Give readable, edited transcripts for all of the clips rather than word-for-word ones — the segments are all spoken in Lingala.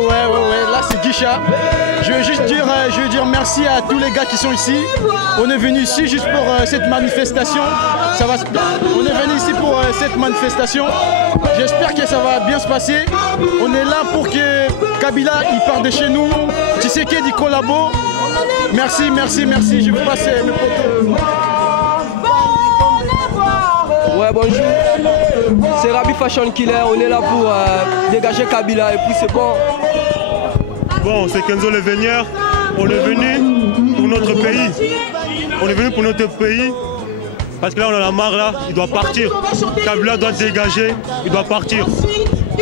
Ouais, là c'est Guicha. Je veux dire merci à tous les gars qui sont ici. On est venu ici juste pour cette manifestation. On est venu ici pour cette manifestation. J'espère que ça va bien se passer. On est là pour que Kabila il parte de chez nous. Tshisekedi collabo. Merci. Je vous passe mes photos. Ouais, bonjour. C'est Rabi Fashion Killer. On est là pour dégager Kabila et puis c'est bon. Bon, c'est Kenzo le Vénière. On est venu pour notre pays. On est venu pour notre pays. Parce que là, on en a marre là. Il doit partir. Kabila doit dégager. Il doit partir.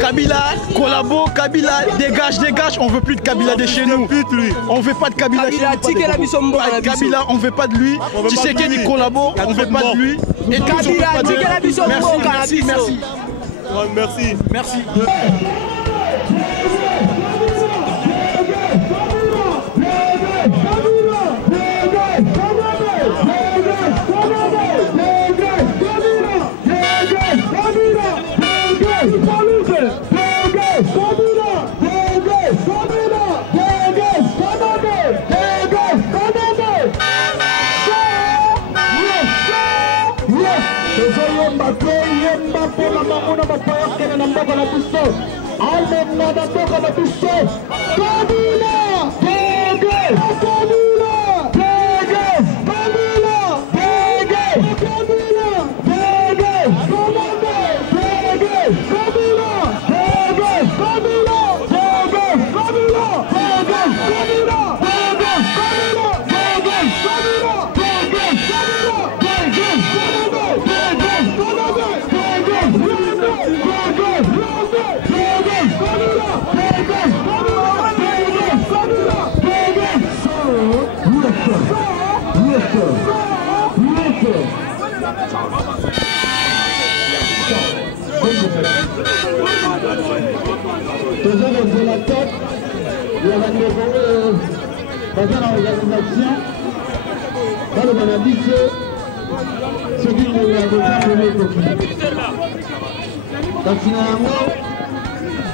Kabila, collabo, Kabila, dégage. On veut plus de Kabila de chez nous. On veut pas de Kabila. Kabila, on veut pas de lui. Tu sais qu'il dit collabo, on veut pas de lui. Et Kabila, merci.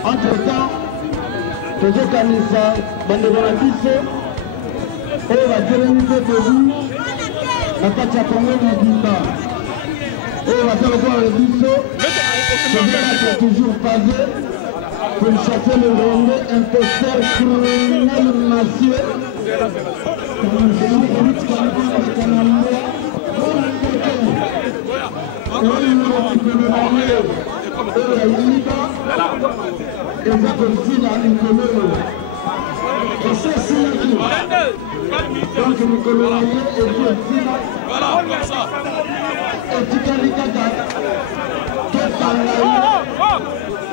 Entre-temps, tozokanisa bandeko na biso oyo batelemi mpe tozu na kati ya Kongo mobimba oyo baza lokola biso tozokaka toujours phasé pour chasser le rwandais imposteur criminel massieux donc mikolo na ye ezi esila etikali kaka tokanga ye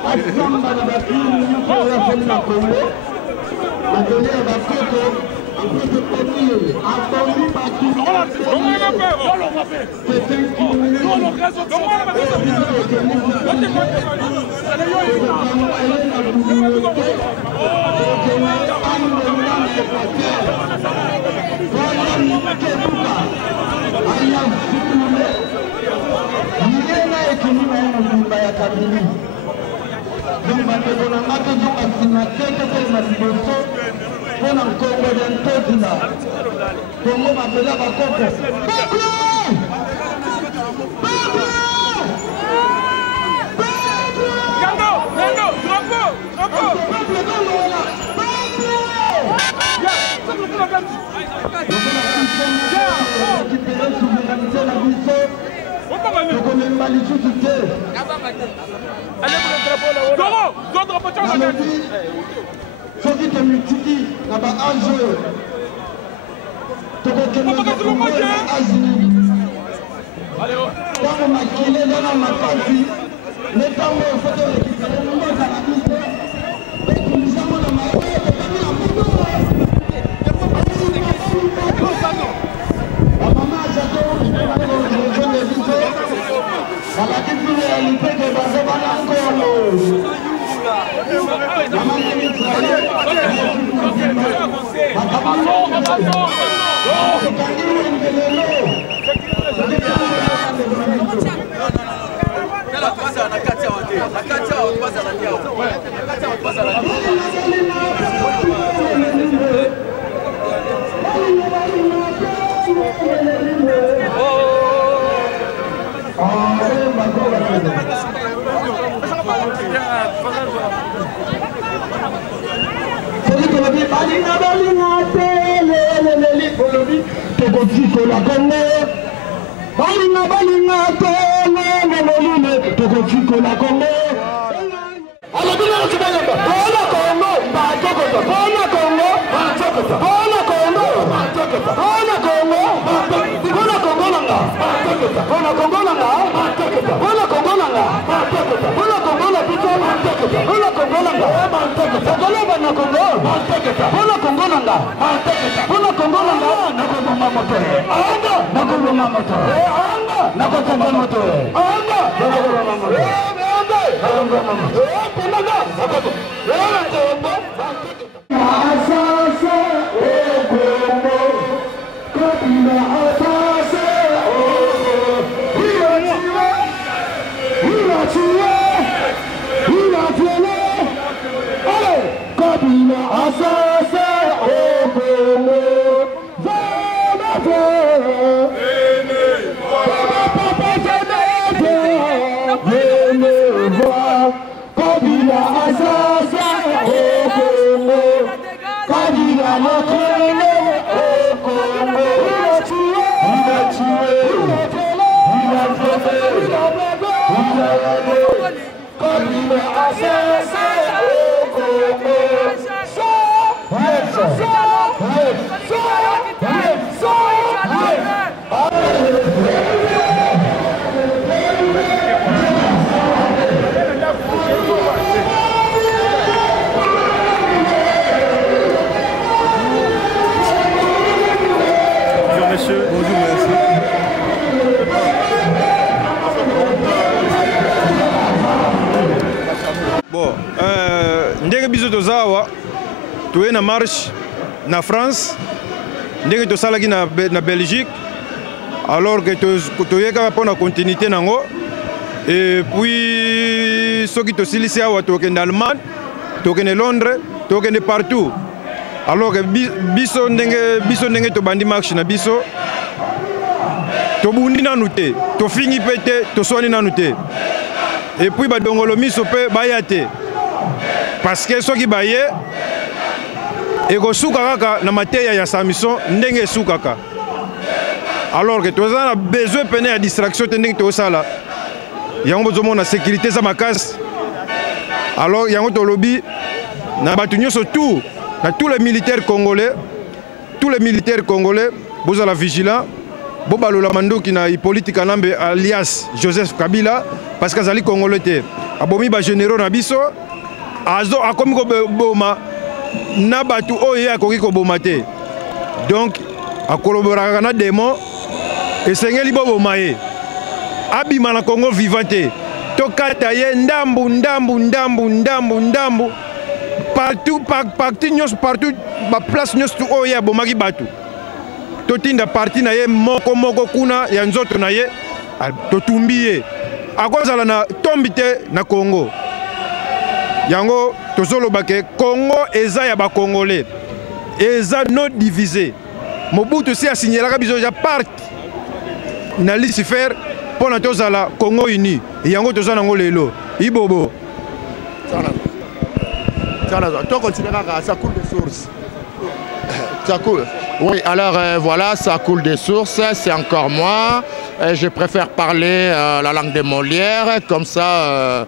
asamba na bakili nyonso oyo afeli na Kongo mabele ya bakoko apres omie abomi bato soki tomitiki na baage oyo tokokende na Asie ntango makile eza na makasi me ntango ofoto rekipere mboka na biso ekimisango na maoyo tokami na moto bamama ajato rejonde biso balakisi réalité ke bazobana nkolo La Tu es na marche na France, ndenge to salaki na Belgique, alors que tu es capable de continuité nango. Et puis ceux qui te silissent à en Allemagne, tu es Londres, tu es partout. Alors que biso ndenge to bandi marche na biso, to bundi na nute, to fini pete, to soigner na nute. Et puis ba dongolo miso pe bayate. Parce que ceux qui baye et que soukaka na mateya ya samison ndenge soukaka. Alors que tu as besoin de peine à distraction ndenge to sala. Yango bozomo na sécurité za makasi. Alors yango to lobby na batu nyoso tout na tous les militaires congolais, vous allez vigilant. Bobalola mandoki na Hippolyte Kanambe alias Joseph Kabila parce que zali congolais te. Abomi ba généraux na biso azo akomi ko boma na batu oye akoki ko boma te. Donc akolobora na démon et sengeli boboma ye. Abima na Congo vivante. Tokata ye ndambu partout partout ba place nyos tu oye bomaki batu. Totinda parti na ye moko kuna ya nzoto na ye totumbiye akozala na tombite na Congo yango tozoloba ke Congo eza ya ba congolais eza non divisé. Mobutu si asignalaka biso ya parti na Lucifer pona tozala Congo uni yango tozana ngo lelo ibobo sana to considérer que ça coule de source. Ça coule. Oui, alors voilà, ça coule des sources, c'est encore moi. Je préfère parler la langue de Molière, comme ça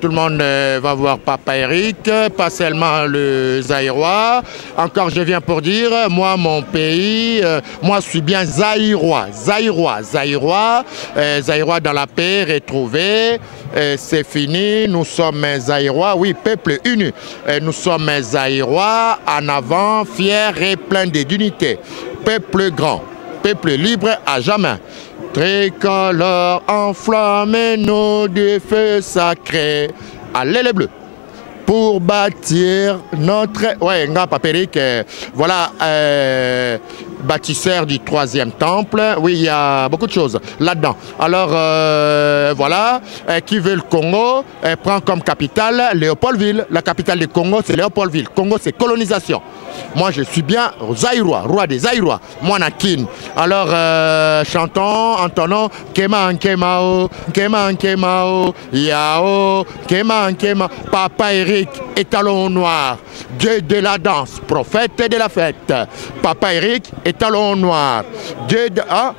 tout le monde va voir Papa Eric, pas seulement le Zaïrois. Encore je viens pour dire, moi mon pays, moi je suis bien Zaïrois dans la paix retrouvée. C'est fini, nous sommes Zaïrois, oui, peuple uni. Nous sommes Zaïrois, en avant, fiers et pleins de dignité. Peuple grand, peuple libre à jamais. Tricolore enflammez nos deux feux sacrés. Allez les bleus, pour bâtir notre... Oui, Nga Papéric, voilà, bâtisseur du 3e temple. Oui, il y a beaucoup de choses là-dedans. Alors, voilà, qui veut le Congo, prend comme capitale Léopoldville. La capitale du Congo, c'est Léopoldville. Congo, c'est colonisation. Moi, je suis bien Zaïrois, roi des Zaïrois. Moi, Nakin. Alors, chantons, entonnons Kema Nkemao, Kema Nkemao, Yao, Kema Nkemao. Papa Eric, étalon noir, Dieu de la danse, prophète de la fête. Papa Eric, étalon noir, Dieu de... Hein?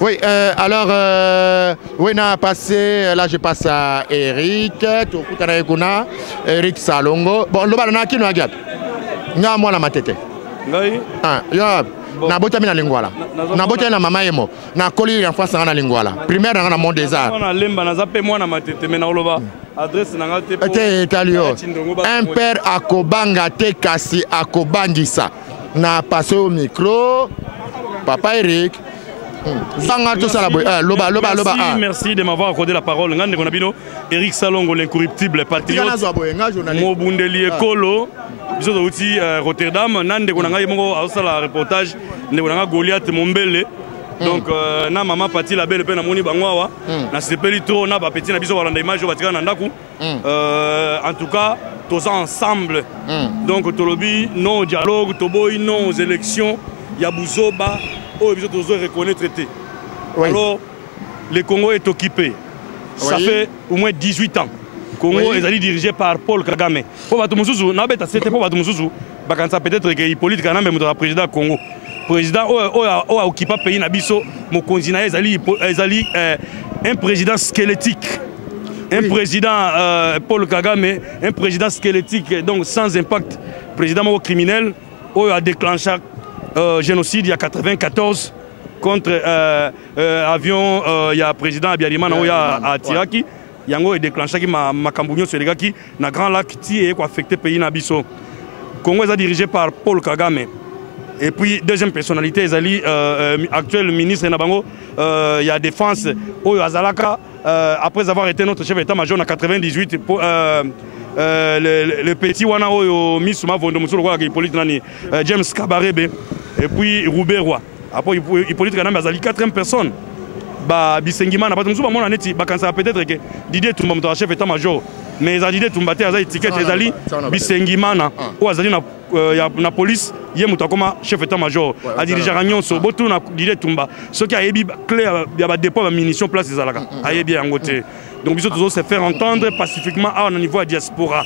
Oui, alors, oui, on a passé, là je passe à Eric, Eric Salongo. Bon, le bal n'a qui nous a gâté. Nga moi la matete. Ngai. Ah, ya na botami na lingwala. Na botami na mama yemo. Na koli en France na lingwala. Primaire na monde des arts. Na lemba na zape moi na matete mais na oloba. Adresse na ngate po. Ete italio. Un père akobanga te kasi akobangisa. Na passé au micro. Papa Eric. Merci de m'avoir accordé la parole. Eric Salongo, l'incorruptible patriote. Mobundeli Ekolo. Biso outi Rotterdam. Nande konanga yemo ausala reportage. Ne konanga Goliath Mombele. Donc na mama pati la belle pe na moni bangwa na sepeli trop na ba petit na biso balanda image batika na ndaku. En tout cas, tous ensemble. Donc tolobi non dialogue, toboy non aux élections. Yabuzoba. Oh, ils ont reconnu traité. Oui. Alors, le Congo est occupé. Ça fait au moins 18 ans. Le Congo est dirigé par Paul Kagame. Pour Batumusuzu, c'était pour Batumusuzu. Peut-être que Hippolyte Kagame est le président du Congo. Le président a occupé le pays Nabiso, mon continent, un président squelettique. Un président Paul Kagame, un président squelettique, donc sans impact. Président criminel, qui a déclenché génocide il y a 94 contre avion il y a président Abiyarimana à Tiraki yango est déclenché qui ma cambouignon sur les gars qui na grand lac qui est affecté pays nabiso. Congo est dirigé par Paul Kagame. Et puis deuxième personnalité Ezali actuel ministre Nabango il y a défense Oyo Azalaka après avoir été notre chef d'état-major en 98 pour le petit wana oyo misuma vondo musolo kwa Hippolyte nani James Kabarebe et puis Roubaix Roy. Après Hippolyte Kanambe azali 4e personne. Ba Bisengimana ba musuba mona neti ba kansa peut-être que Didier Tumba mon chef état-major mais Didier Tumba te azali étiquette ezali Bisengimana ou azali na police ye muto koma chef état-major a diriger réunion so botu na Didier Tumba ce qui a yebi clair ya ba dépôt ba munitions place ezalaka a yebi yango te. Donc biso toujours se faire entendre pacifiquement à un niveau de diaspora.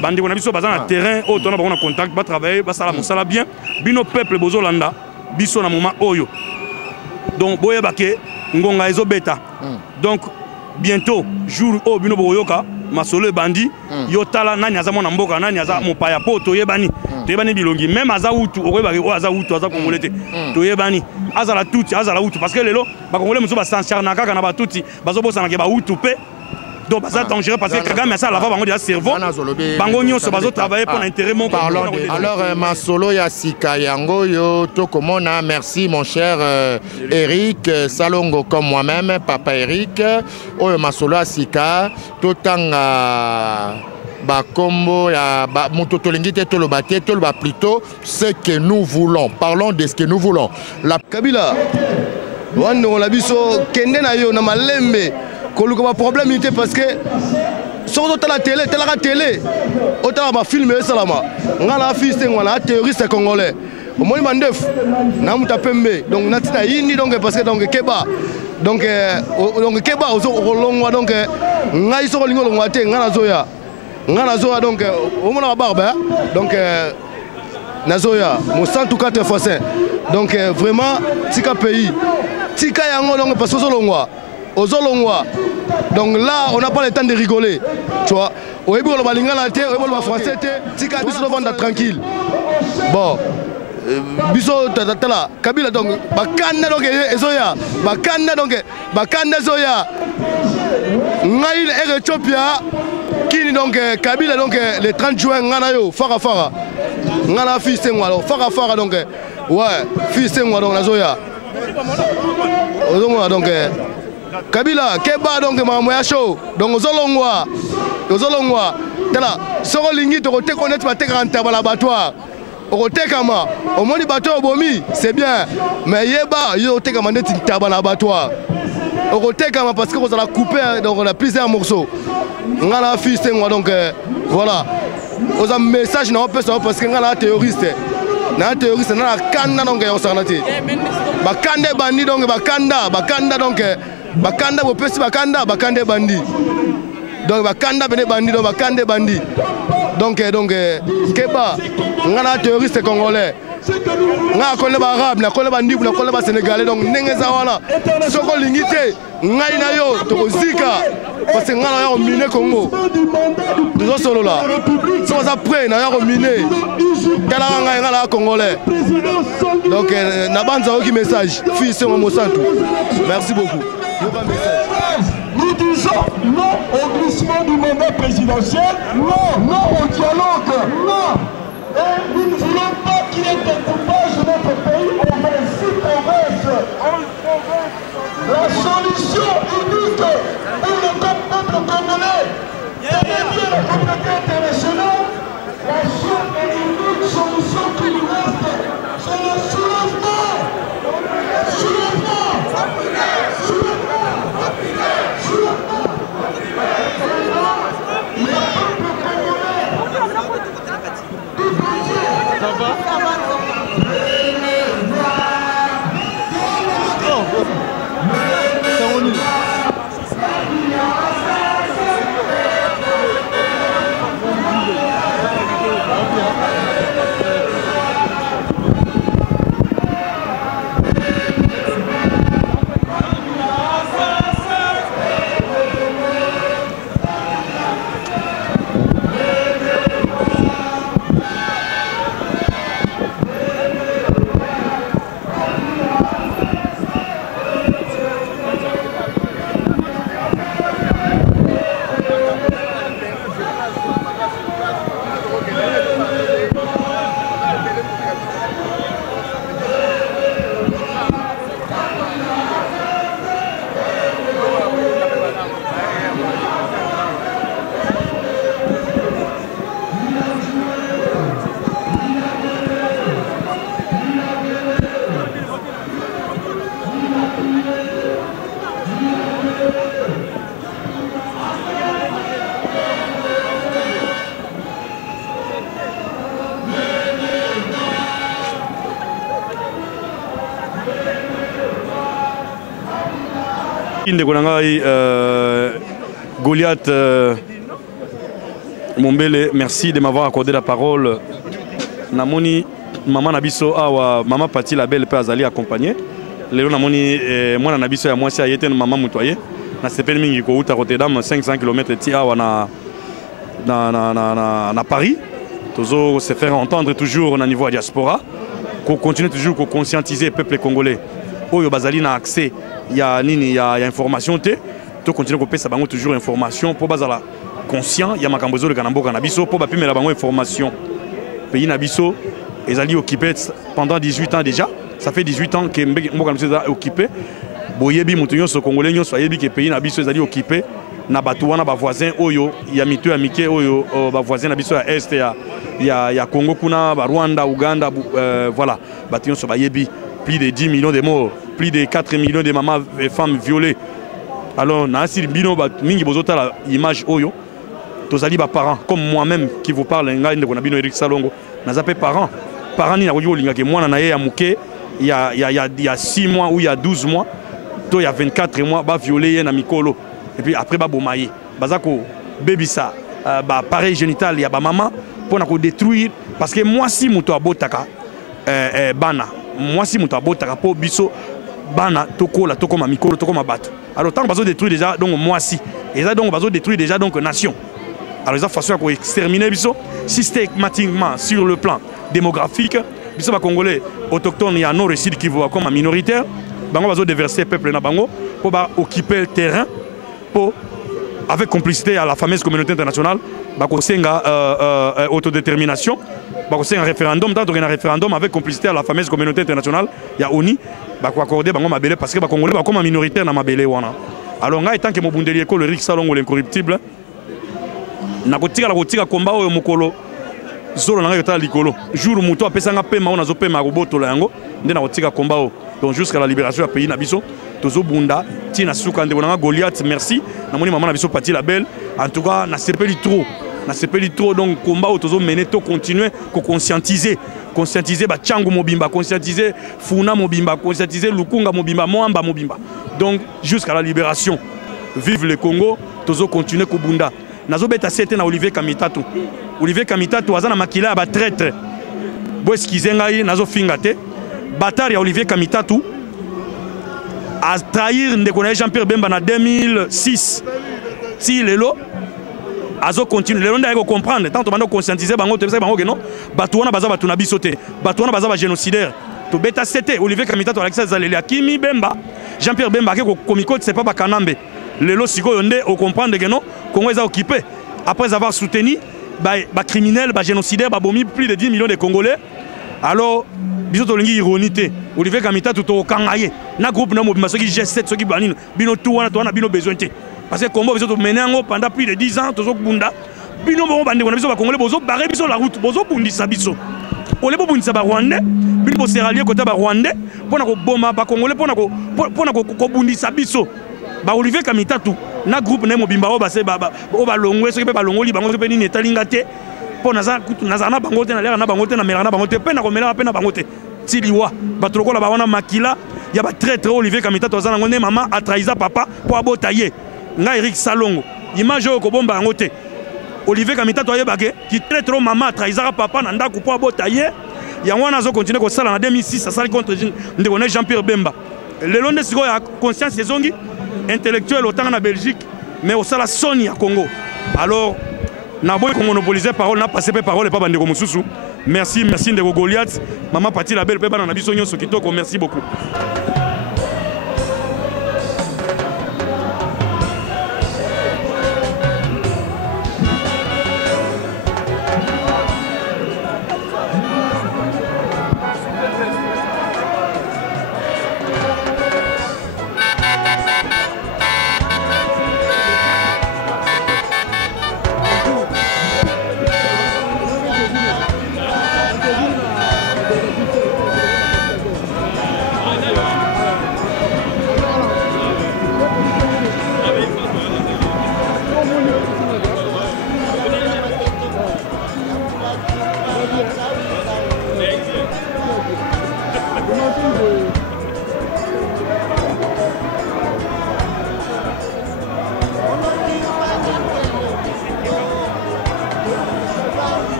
Bandi on a biso bazan na terrain au ton na contact ba travailler ba sala mosala bien bino peuple bozolanda biso na moment oyo. Donc boye baké ngonga ezo beta. Donc bientôt jour au bino boyoka masolo bandi yotala nani aza mona mboka nani aza mopaya po toyebani toyebani bilongi même aza utu okoyeba o aza utu aza congolais toyebani azala tuti azala utu parce que lelo ba congolais muso ba sancharna kaka na ba tuti bazobosana ke ba utu pe donc baza dangereux parce que Kagame ça lava bango déjà cerveau bango nyonso bazo travailler pour l'intérêt mon alors masolo ya sika yango yo to komona merci mon cher Eric Salongo comme moi-même papa Eric oyo masolo ya sika to tanga ba kombo ya ba moto tolingi te toloba te toloba plutôt ce que nous voulons parlons de ce que nous voulons la Kabila wando la biso kende na yo na malembe koluka ba problèmeité parce que sur la télé autant ma film et salama ngala fils ngala terroriste congolais au moins mandef na mutapembe donc natina yini donc parce que donc keba donc keba ozo rolongwa donc ngai so lingo longwa te ngala zoya donc au mona barbe donc nazoya mon 104 fois donc vraiment tika pays tika yango donc parce que ozolongwa donc là on n'a pas le temps de rigoler tu vois oyebi ko ba lingala te oyebi ko ba français te tika biso vanda tranquille bon biso tala Kabila donc bakanda donc ezoya bakanda zoya ngai Ethiopia kini donc Kabila donc le 30 juin ngana yo fara ngana fils ngwa fara donc ouais fils ngwa donc nazoya ozomona donc Kabila keba donc mamoya show donc ozolongwa tozolongwa tala soko lingi tokoteka honnête batekaka ntaba laboratoire okotekama omoni bato obomi c'est bien mais yeba yo otekama ndeti ntaba na laboratoire okotekama parce que kozala coupé donc on a plusieurs morceaux ngala fils moi donc voilà oza message na opesa parce que ngala théoriste na kanda donc on s'en a dit bakande bandi donc bakanda donc bakanda bopesi bakanda bandi donc bakanda bene bandi donc bakande bandi donc keba ngana terroriste congolais nga ko le arabe na ko le bandi na ko le sénégalais donc ndenge za wana soko lingité ngai na yo to zika parce que ngana yo miner Congo nous solo là sans après na yo miner kala ngai ngala congolais donc na banza qui message fils sur mon santu merci beaucoup. Nous disons non au glissement du mandat présidentiel, non au dialogue, non. Et nous ne voulons pas qu'il y ait des coupages de notre pays, on va ici progresse. La solution unique pour le peuple congolais, c'est d'aider la communauté internationale. La seule et unique solution qui nous reste, c'est le soulèvement. Goliath Mombele, merci de m'avoir accordé la parole. Namoni maman Nabiso awa maman Pati la belle père Azali accompagné. Léo namoni moi Nabiso ya moi si ayete maman mutoye. Na sepel mingi ko uta Rotterdam 500 km ti awa na Paris. Toujours se faire entendre toujours au niveau de diaspora. Qu'on continue toujours qu'on conscientiser le peuple congolais. Oyo bazali na accès il y a information te to continuer ko pesa bango toujours information pour bazala conscient il y a makambozo le kanambo kanabiso pour ba pimela bango information pays nabiso ezali occupé pendant 18 ans déjà ça fait 18 ans que mboka nabiso est occupé boyebi mutu nyonso congolais nyonso ayebi que pays nabiso ezali occupé na batu wana ba voisins oyo ya mitu ya mike oyo ba voisins nabiso ya est ya Congo kuna ba Rwanda Uganda voilà batu nyonso bayebi plus de 10 millions de morts, plus de 4 millions de mamans et femmes violées. Alors, Nassir Bino, mingi bozota la image oyo. Tozali ba parents, comme moi-même qui vous parle, Eric Salongo, nazape parents. Parents ni na linga ke moi na ya muke, il y a 6 mois ou il y a 12 mois, to il y a 24 mois, ba violé na mikolo. Et puis après ba bomaye. Bazako baby ça, ba pareil génital ya ba maman pour na ko détruire parce que moi si muto abotaka bana moi si muto abotaka po biso bana tokola tokoma mikolo tokoma bato. Alors tant que bazo détruire déjà donc moi si et ça donc bazo détruire déjà donc nation. Alors ils ont façon pour exterminer biso systématiquement sur le plan démographique biso ba congolais autochtones ya nord et sud qui voient comme minoritaire bango bazo déverser peuple na bango pour ba occuper le terrain pour avec complicité à la fameuse communauté internationale bakosenga autodétermination bakosenga référendum tant un référendum avec complicité à la fameuse communauté internationale ya ONU bako accorder bango mabele parce que ba congolais ba comme minoritaire na mabele wana. Alors ngai tant que mobundeli ko le Eric Salongo l'incorruptible nakotikala kotika komba oyo mokolo zolo nanga yotala likolo jour moto apesanga pema ona zo pema kobotola yango nde nakotika komba oyo donc jusqu'à la libération du pays na biso tozo bunda tina suka ndeko nanga Goliath merci namoni maman na biso Pati la belle en tout cas na sepeli trop donc combat oyo tozo mener to continuer ko conscientiser ba changu mobimba conscientiser funa mobimba conscientiser lukunga mobimba moamba mobimba donc jusqu'à la libération vive le Congo tozo continuer ko bunda nazo beta sete na Olivier Kamitatu azana makila ba traître bo eskizenga yi nazo finga te bataille à Olivier Kamitatu a trahir ndeko na Jean-Pierre Bemba na 2006 si lelo azo continue lelo ndako comprendre tant to bando conscientiser bango te bango que non batu wana baza batu na biso te batu wana baza ba génocidaire to beta c'était Olivier Kamitatu Alexis Zaleli Akimi Bemba Jean-Pierre Bemba ke ko komiko c'est pas ba kanambe lelo siko ndé au comprendre que non Congo est occupé après avoir soutenu ba criminels ba génocidaires ba bomi plus de 10 millions de Congolais alors biso to lingi ironité Olivier Kamitatu to kangaye na groupe na mobimba soki G7 soki banino bino tout wana bino besoin te parce que combat biso to menango pendant plus de 10 ans tozo bunda bino bo bande na biso ba congolais bozo barrer biso la route bozo bundisa biso ole bo bundisa ba rwandais bino bo seralier kota ba rwandais pona ko boma ba congolais pona ko bundisa biso ba Olivier Kamitatu na groupe na mobimba o ba se ba longwe soki ba longoli bango pe ni netalinga te pour nazana bangote na lera na bangote na melana bangote pe na komela pe na bangote tiliwa batolokola ba wana makila ya ba traître Olivier Kamitatu azana ngone mama a trahisa papa pour abotaye nga Eric Salongo image ko bomba ngote Olivier Kamitatu ayebake ki traître mama a trahisa papa na ndako pour abotaye ya wana zo continuer ko sala na 2006 asali contre ndeko na Jean-Pierre Bemba lelo nde siko ya conscience ezongi intellectuel autant na Belgique mais au sala soni ya Congo alors na boy ko monopoliser parole na passer parole pas bandeko mususu merci ndeko Goliath maman Pati la belle pe bana na biso nyonso kitoko merci beaucoup.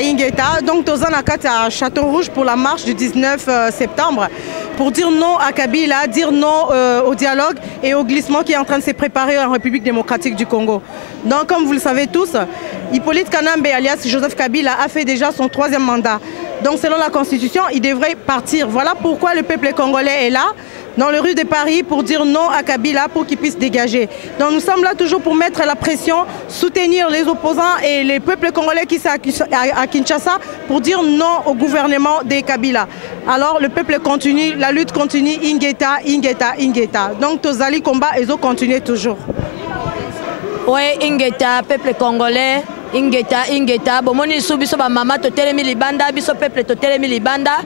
Ingeta. Donc, Tozanakat à Château Rouge pour la marche du 19 septembre pour dire non à Kabila, dire non au dialogue et au glissement qui est en train de se préparer en République démocratique du Congo. Donc, comme vous le savez tous, Hippolyte Kanambe, alias Joseph Kabila, a fait déjà son 3e mandat. Donc selon la Constitution, il devrait partir. Voilà pourquoi le peuple congolais est là, dans les rues de Paris, pour dire non à Kabila, pour qu'il puisse dégager. Donc nous sommes là toujours pour mettre la pression, soutenir les opposants et les peuples congolais qui sont à Kinshasa, pour dire non au gouvernement de Kabila. Alors le peuple continue, la lutte continue, Ingeta, Ingeta, Ingeta. Donc Tozali combat, ils ont continué toujours. Oui, Ingeta, peuple congolais. Ingeta, bomoni subiso ba mama to telemi libanda, biso peuple to telemi libanda.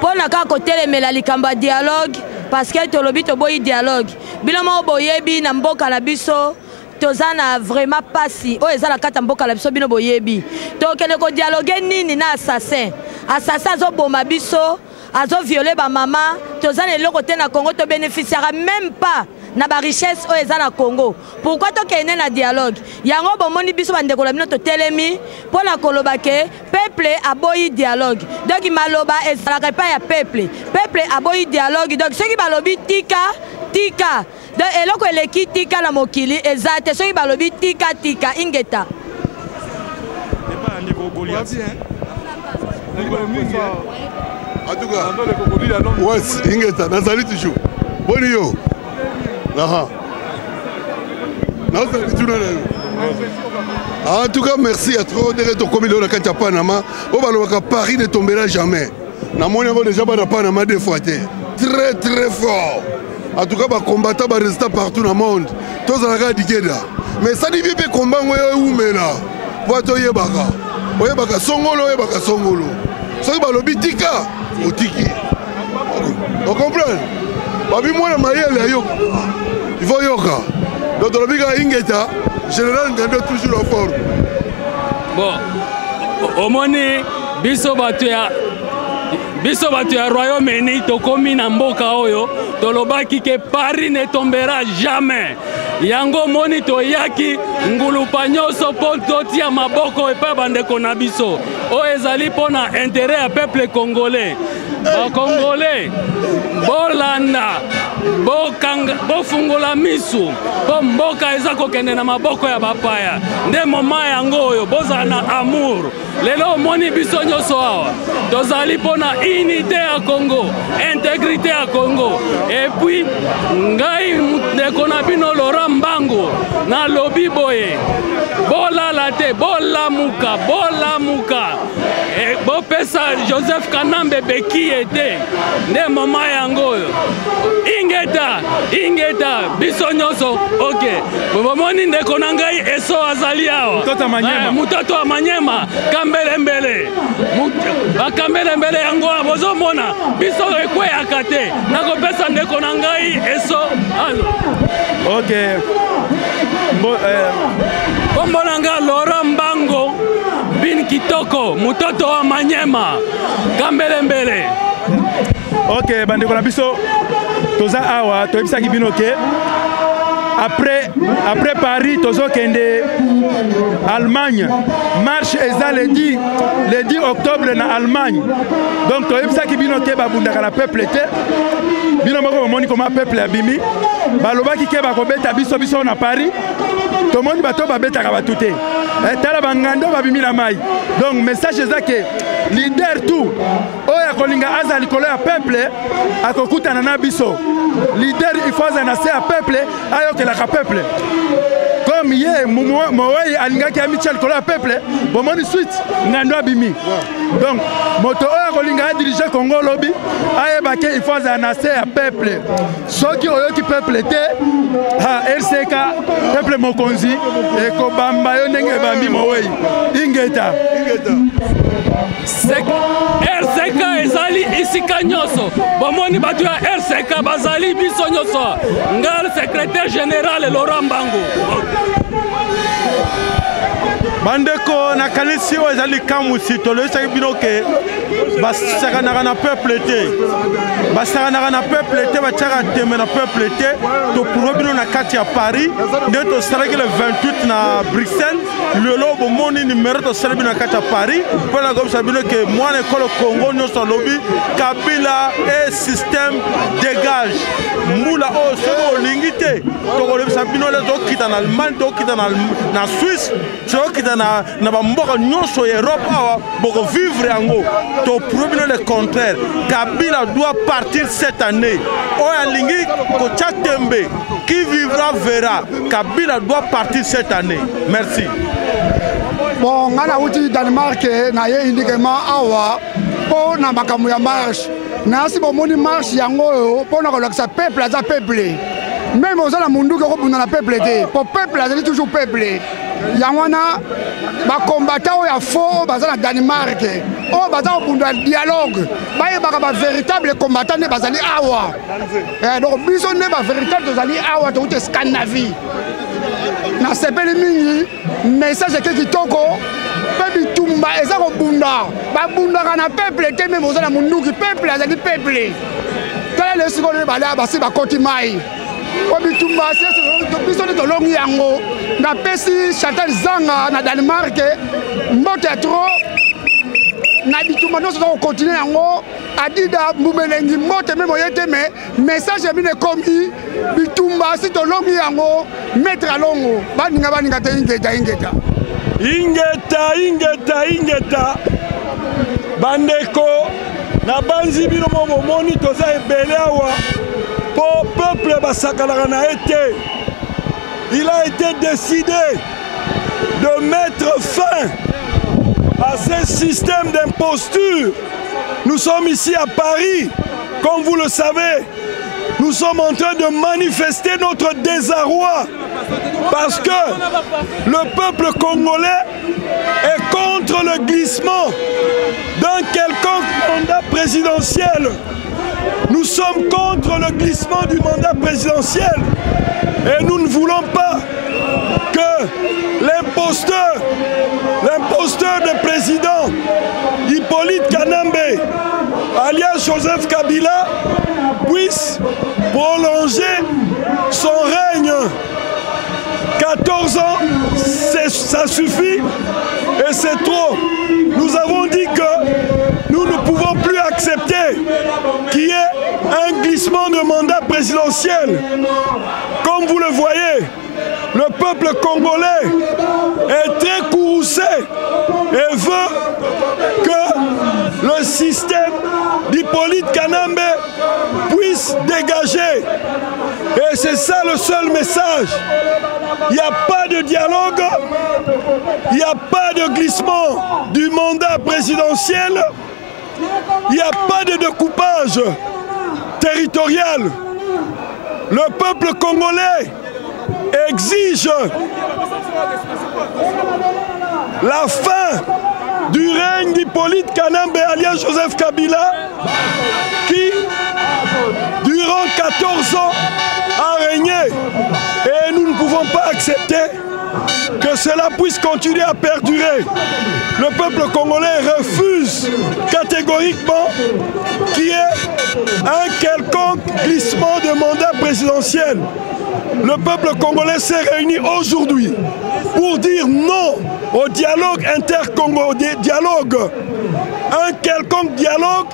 Pona ka ko telemi la likamba dialogue parce que to lobi to boyi dialogue. Bilamo boyebi na mboka na biso tozana vraiment pasi. O ezala kata mboka la biso bino boyebi. To kene ko dialogue nini na assassin. Assassin zo boma biso, azo violer ba mama, tozana eloko te na Congo to bénéficiera même pas na ba richesse o ezana Congo. Pourquoi to kene na dialogue? Yango bomoni biso bandeko la bino to telemi pona koloba ke peuple aboyi dialogue. Donc maloba ezala pas ya peuple. Peuple aboyi dialogue. Donc ceux qui balobi tika tika. Donc eloko eleki tika na mokili ezate ceux qui balobi tika tika Ingeta. En tout cas, ouais, Ingeta, nazali toujours. Boni yo. En tout cas, merci à toi. Panama. Paris ne tombera jamais. Déjà Panama deux fois. Très très fort. En tout cas, les combattants sont restés partout dans le monde. Tous les gens mais ça dit que combat Songolo. Ça dit que tika. On comprend? Il faut yoka. Donc le biga Ingeta, général Ngando toujours en forme. Bon, au moni biso batu ya Royaume-Uni tokomi na mboka oyo tolobaki ke Paris ne tombera jamais. Yango moni toyaki ngulupa nyonso po totia maboko epa bandeko na biso. O ezali pona intérêt ya peuple congolais. Congolais bolanda bofungula misu po mboka eza kokende na maboko ya bapaya nde moma yango oyo bozala na amour lelo omoni biso nyonso awa tozali mpona unité ya Congo, intégrité ya Congo. Et puis ngai ndeko na bino Laurent Mbango na lobi boye bolala te bolamuka bopesa Joseph Kanambe beki ete nde mama yango oyo Ingeta biso nyonso ok bomoni ndeko na ngai eso azali awa mutoto wa Manyema kambelembele bakambelembele yango bozomona biso ekweyaka te nakopesa ndeko na ngai eso ok kombo na ngai Laurent Mbango bin kitoko mutoto wa Manyema kambelembele. Ok bandeko na biso toza awa toyebisaki bino ke après Paris tozokende Allemagne marche eza le 10 octobre na Allemagne. Donc toyebisaki bino ke babundaka na peuple te bino moko bomoni koma peuple abimi balobaki ke bakobeta biso na Paris tomoni bato babetaka batu te tala bangando babimi na mai. Donc message eza ke leader tout oyo akolinga aza likolo ya peuple akokutana na biso leader il faut aza na se ya peuple ayokelaka peuple comme ye Moïse alingaki amitia likolo ya peuple bomoni suite ngando abimi. Donc moto oyo akolinga adirige Congo lobi ayebake il faut aza na se ya peuple soki oyoki peuple te RCK peuple mokonzi ekobamba yo ndenge ebambi Moïse Ingeta RCK ezali isika nyonso bomoni batu ya RCK bazali biso nyonso ngal secrétaire général Laurent Mbango. bandeko nakanisi oyo ezali kamusi toloyisaki bino ke basakanaka na peuple te batiaka tembe na peuple te topurwa bino na kati ya Paris nde tosalaki le 28 na Bruxelles lelo bomoni numero tosala bino na kati ya Paris mpo na kobisa bino ke mwana ekolo Congo nyonso alobi Kabila e système dégage mbula oyo soki olingi te tokolobisa bino le tokita na Allemagne tokita na Suisse tokita eza na bamboka nyonso ya Europe awa boko vivre yango to probino le contraire. Kabila doit partir cette année. Oya lingi ko Tembe qui vivra verra. Kabila doit partir cette année. Merci. Bon, ngana uti Danemark na ye uniquement awa po na makambo ya marche. Na si bomoni marche yango po na kolakisa peuple aza peuple. Même aux ala mundu ko bunda na peuple te. Po peuple azali toujours peuple. Yangwana ba combattant ya faux baza na Danemark. O baza bunda dialogue. Ba ye ba véritable combattant ne bazali awa. Donc biso ne ba véritable tozali awa to te Scandinavie. Na sepeli mingi message ke kitoko pe bitumba eza ko bunda ba bunda kana peuple te même ozala munduki peuple azali peuple kala le siko le bala basi ba koti mai ko bitumba c'est biso de longi yango na pesi Chantal Zanga na Danemark mbote trop na bitumba no so continuer yango adida mumelengi mote memo yete me message mine komi bitumba si to longi yango mettre alongo baninga te ingeta bandeko na banzi bino mo moni toza ebele awa po peuple basakalaka na ete. Il a été décidé de mettre fin à ce système d'imposture. Nous sommes ici à Paris, comme vous le savez. Nous sommes en train de manifester notre désarroi parce que le peuple congolais est contre le glissement d'un quelconque mandat présidentiel. Nous sommes contre le glissement du mandat présidentiel et nous ne voulons pas que l'imposteur de président Hippolyte Kanambe, alias Joseph Kabila, puisse prolonger son règne. 14 ans, ça suffit et c'est trop. Nous avons dit que nous ne pouvons plus accepter qu'il y ait un glissement de mandat présidentiel. Comme vous le voyez, le peuple congolais est très courroucé et veut que le système d'Hippolyte Kanambe puisse dégager. Et c'est ça le seul message. Il n'y a pas de dialogue, il n'y a pas de glissement du mandat présidentiel, il n'y a pas de découpage territorial. Le peuple congolais exige la fin du règne d'Hippolyte Kanambe alias Joseph Kabila qui, durant 14 ans, a régné. Et nous ne pouvons pas accepter que cela puisse continuer à perdurer. Le peuple congolais refuse catégoriquement qu'il y ait un quelconque glissement de mandat présidentiel. Le peuple congolais s'est réuni aujourd'hui pour dire non au dialogue intercongolais, un quelconque dialogue.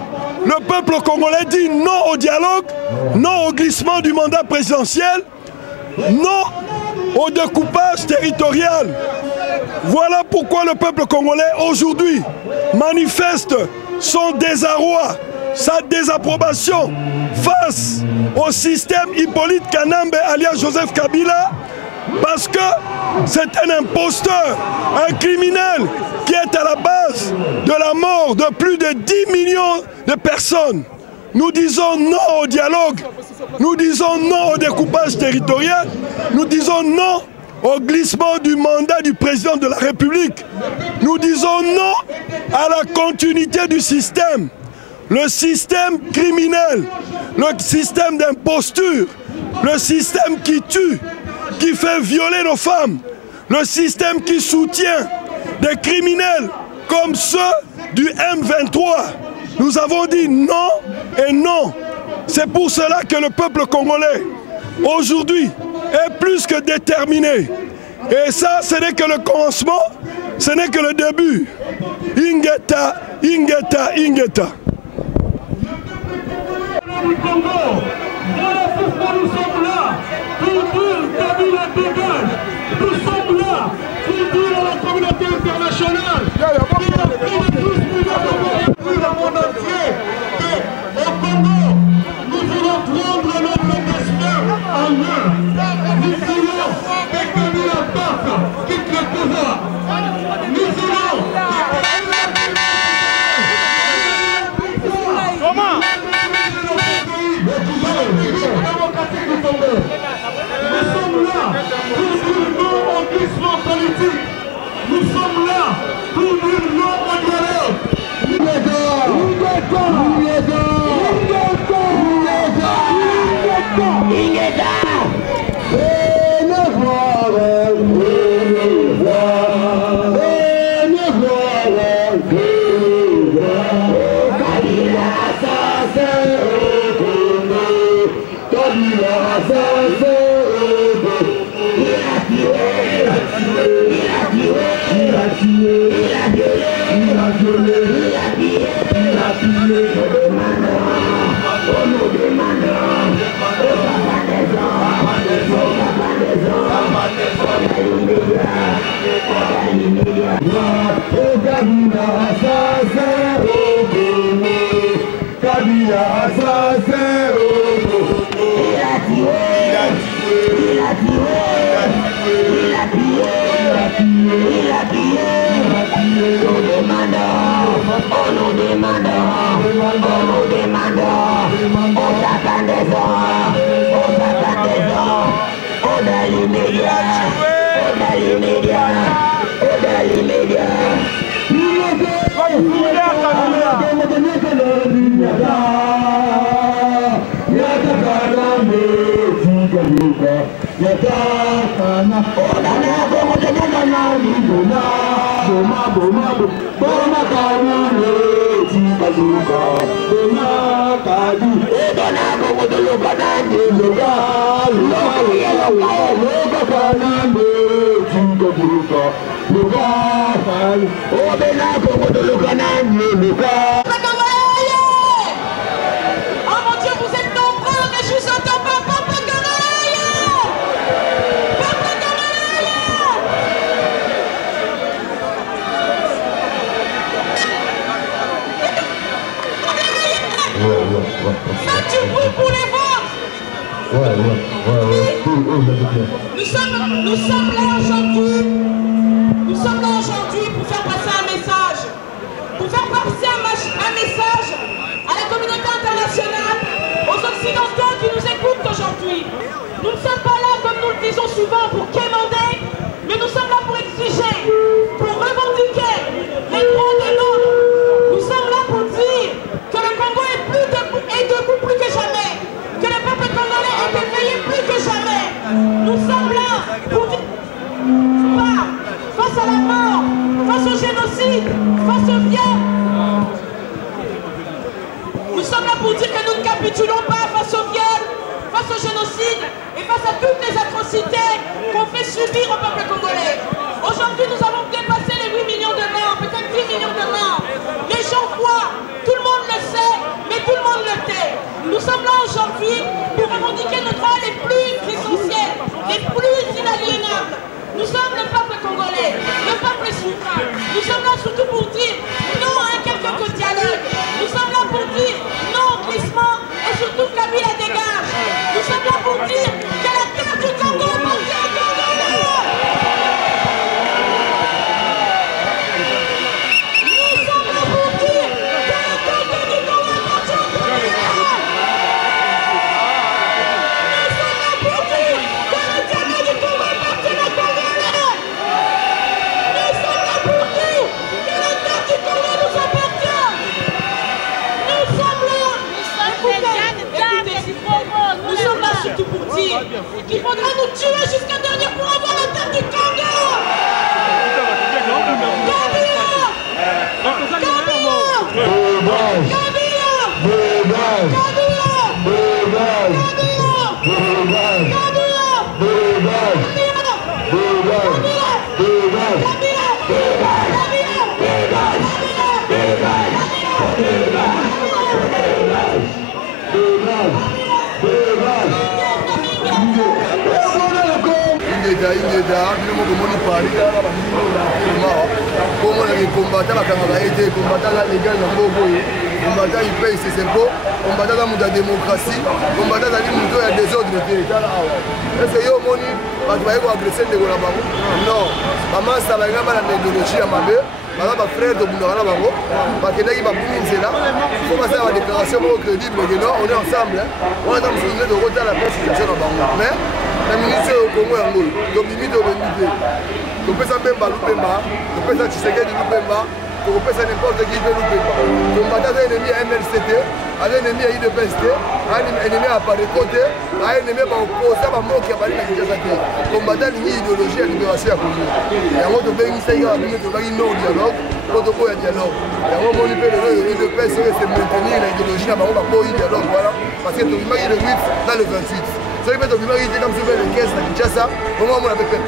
Le peuple congolais dit non au dialogue, non au glissement du mandat présidentiel, non au découpage territorial. Voilà pourquoi le peuple congolais aujourd'hui manifeste son désarroi, sa désapprobation face au système Hippolyte Kanambe alias Joseph Kabila, parce que c'est un imposteur, un criminel qui est à la base de la mort de plus de 10 millions de personnes. Nous disons non au dialogue, nous disons non au découpage territorial, nous disons non au glissement du mandat du président de la République. Nous disons non à la continuité du système. Le système criminel, le système d'imposture, le système qui tue, qui fait violer nos femmes, le système qui soutient des criminels comme ceux du M23. Nous avons dit non et non. C'est pour cela que le peuple congolais, aujourd'hui, est plus que déterminé. Et ça, ce n'est que le commencement, ce n'est que le début. Ingeta, Ingeta, Ingeta. Voilà pourquoi nous sommes là, pour dire Kabila dégage. Nous sommes là pour dire à la communauté Nous sommes là aujourd'hui pour faire passer un message. Pour faire passer un message à la communauté internationale, aux Occidentaux qui nous écoutent aujourd'hui. Nous ne sommes pas là, comme nous le disons souvent, pour quémander, mais nous sommes là pour exiger, pour revendiquer les droits de l'homme. Nous sommes là pour dire que le Congo est debout plus que jamais, que le peuple congolais est éveillé plus que jamais. Nous sommes là pour dire face à la mort, face au génocide, face au viol. Nous sommes là pour dire que nous ne capitulons pas face au viol, face au génocide et face à toutes les atrocités qu'on fait subir au peuple congolais. Aujourd'hui, nous avons dépassé les 8 millions de morts, peut-être 10 millions de morts. Les gens voient, tout le monde le sait, mais tout le monde le tait. Nous sommes là aujourd'hui pour revendiquer nos droits les plus essentiels, les plus inaliénables. Nous sommes le peuple congolais, le peuple souverain. Nous sommes là surtout pour dire non à un quelconque dialogue. Nous sommes là pour dire non au glissement et surtout Kabila dégage. Nous sommes là pour dire que la terre du Congo appartient aux Congolais. Nous sommes là pour dire que la terre du Congo appartient aux Congolais. Nous sommes là pour dire que la terre du Congo appartient aux Congolais. Surtout pour dire qu'il faudra nous tuer jusqu'à dernier pour avoir la terre du Congo. ingeda bino moko moni pari kaka bandimaawa komona ke kombata bakangaka ete kombata aza légal na moko boye kombata ipaye sesempo kombata aza moto ya démocratie kombata azali moto ya désordre te tala awa ese yo omoni bato baye koagrese ndeko na bango non bamasa balinga balanda idéologie ya mabe baza bafrère tobundaka na bango bakendaki babumi nzela fo basala badéclaration moko crédible ke non on est ensemble wana eza mosusu nde tokotala mpe situation na bango mais na ministre oyo kongo yango tobimi tobendi te topesa mbemba lupemba topesa tshisekedi lupemba tokopesa n'importe qui mpe lupemba kombata aza ennemi ya mrct aza ennemi ya udps te ennemi ya pareko te aa ennemi ya baoposa bamoki ya bali na kinshasa te kombata alingi idéologie ya libération ya kongo yango tobengisaki kaka bino tobaki non dialogue protocole de dialogue. Il y a un moment où le PS c'est maintenir l'idéologie à Baroba pour y dialogue, voilà. Parce que tu imagines le 8 dans le 28. Si tu imagines comme sur le 15 à Kinshasa, au moment où on avait fait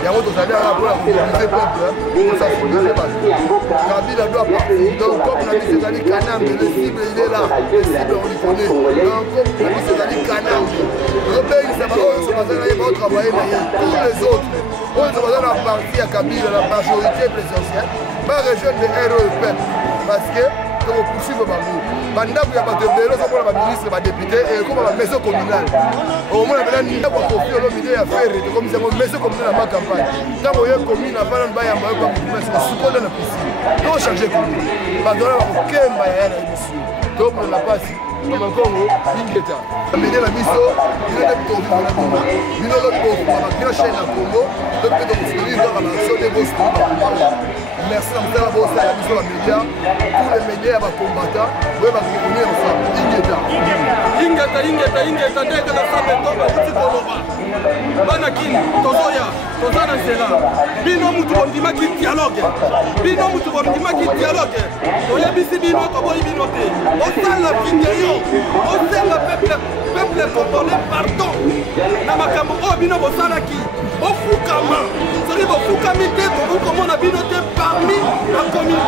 il y a un autre salaire là pour la mobiliser le peuple, pour ça se poser pas. Kabila doit partir. Donc comme la mise c'est-à-dire Kanam, le cible il est là, le cible on lui connaît. Donc comme la mise c'est-à-dire Kanam, rebelle ça va travailler derrière tous les autres. On se va dans la partie à Kabila, la majorité présidentielle, va rejoindre les héros du peuple. Parce que on poursuit le bambou. Pendant qu'il y a pas de vélo, ça pour la ministre, la députée et comme la maison communale. Au moins, il y a un conflit au milieu à faire, comme si on maison communale à ma campagne. Quand on y a une commune, on va y avoir un peu de support dans la piscine. Donc, changer de commune. Parce qu'on a aucun bail à l'émission. Donc, on n'a pas si. Comme un Congo, Ingeta. Amener la mission, il est pour vivre la Congo. Il est là pour la chaîne à Congo. Donc, on peut construire dans la nation des beaux merci à la bosse à la mission de médias. Tous les médias à combattre, oui, va réunir ensemble. Ingeta, dès que la femme est tombée, petit Koloba. Banakin, Tozoya, Tozana Zela. Bino Moutouondima qui dialogue. Bino Moutouondima qui dialogue. Toya Bissi Bino, Toboy Binote. On sent la vidéo, on sent le peuple congolais, pardon. Namakambo, oh Bino Bosanaki, oh Foukama. C'est-à-dire que Foukamité, comment on a binoté parmi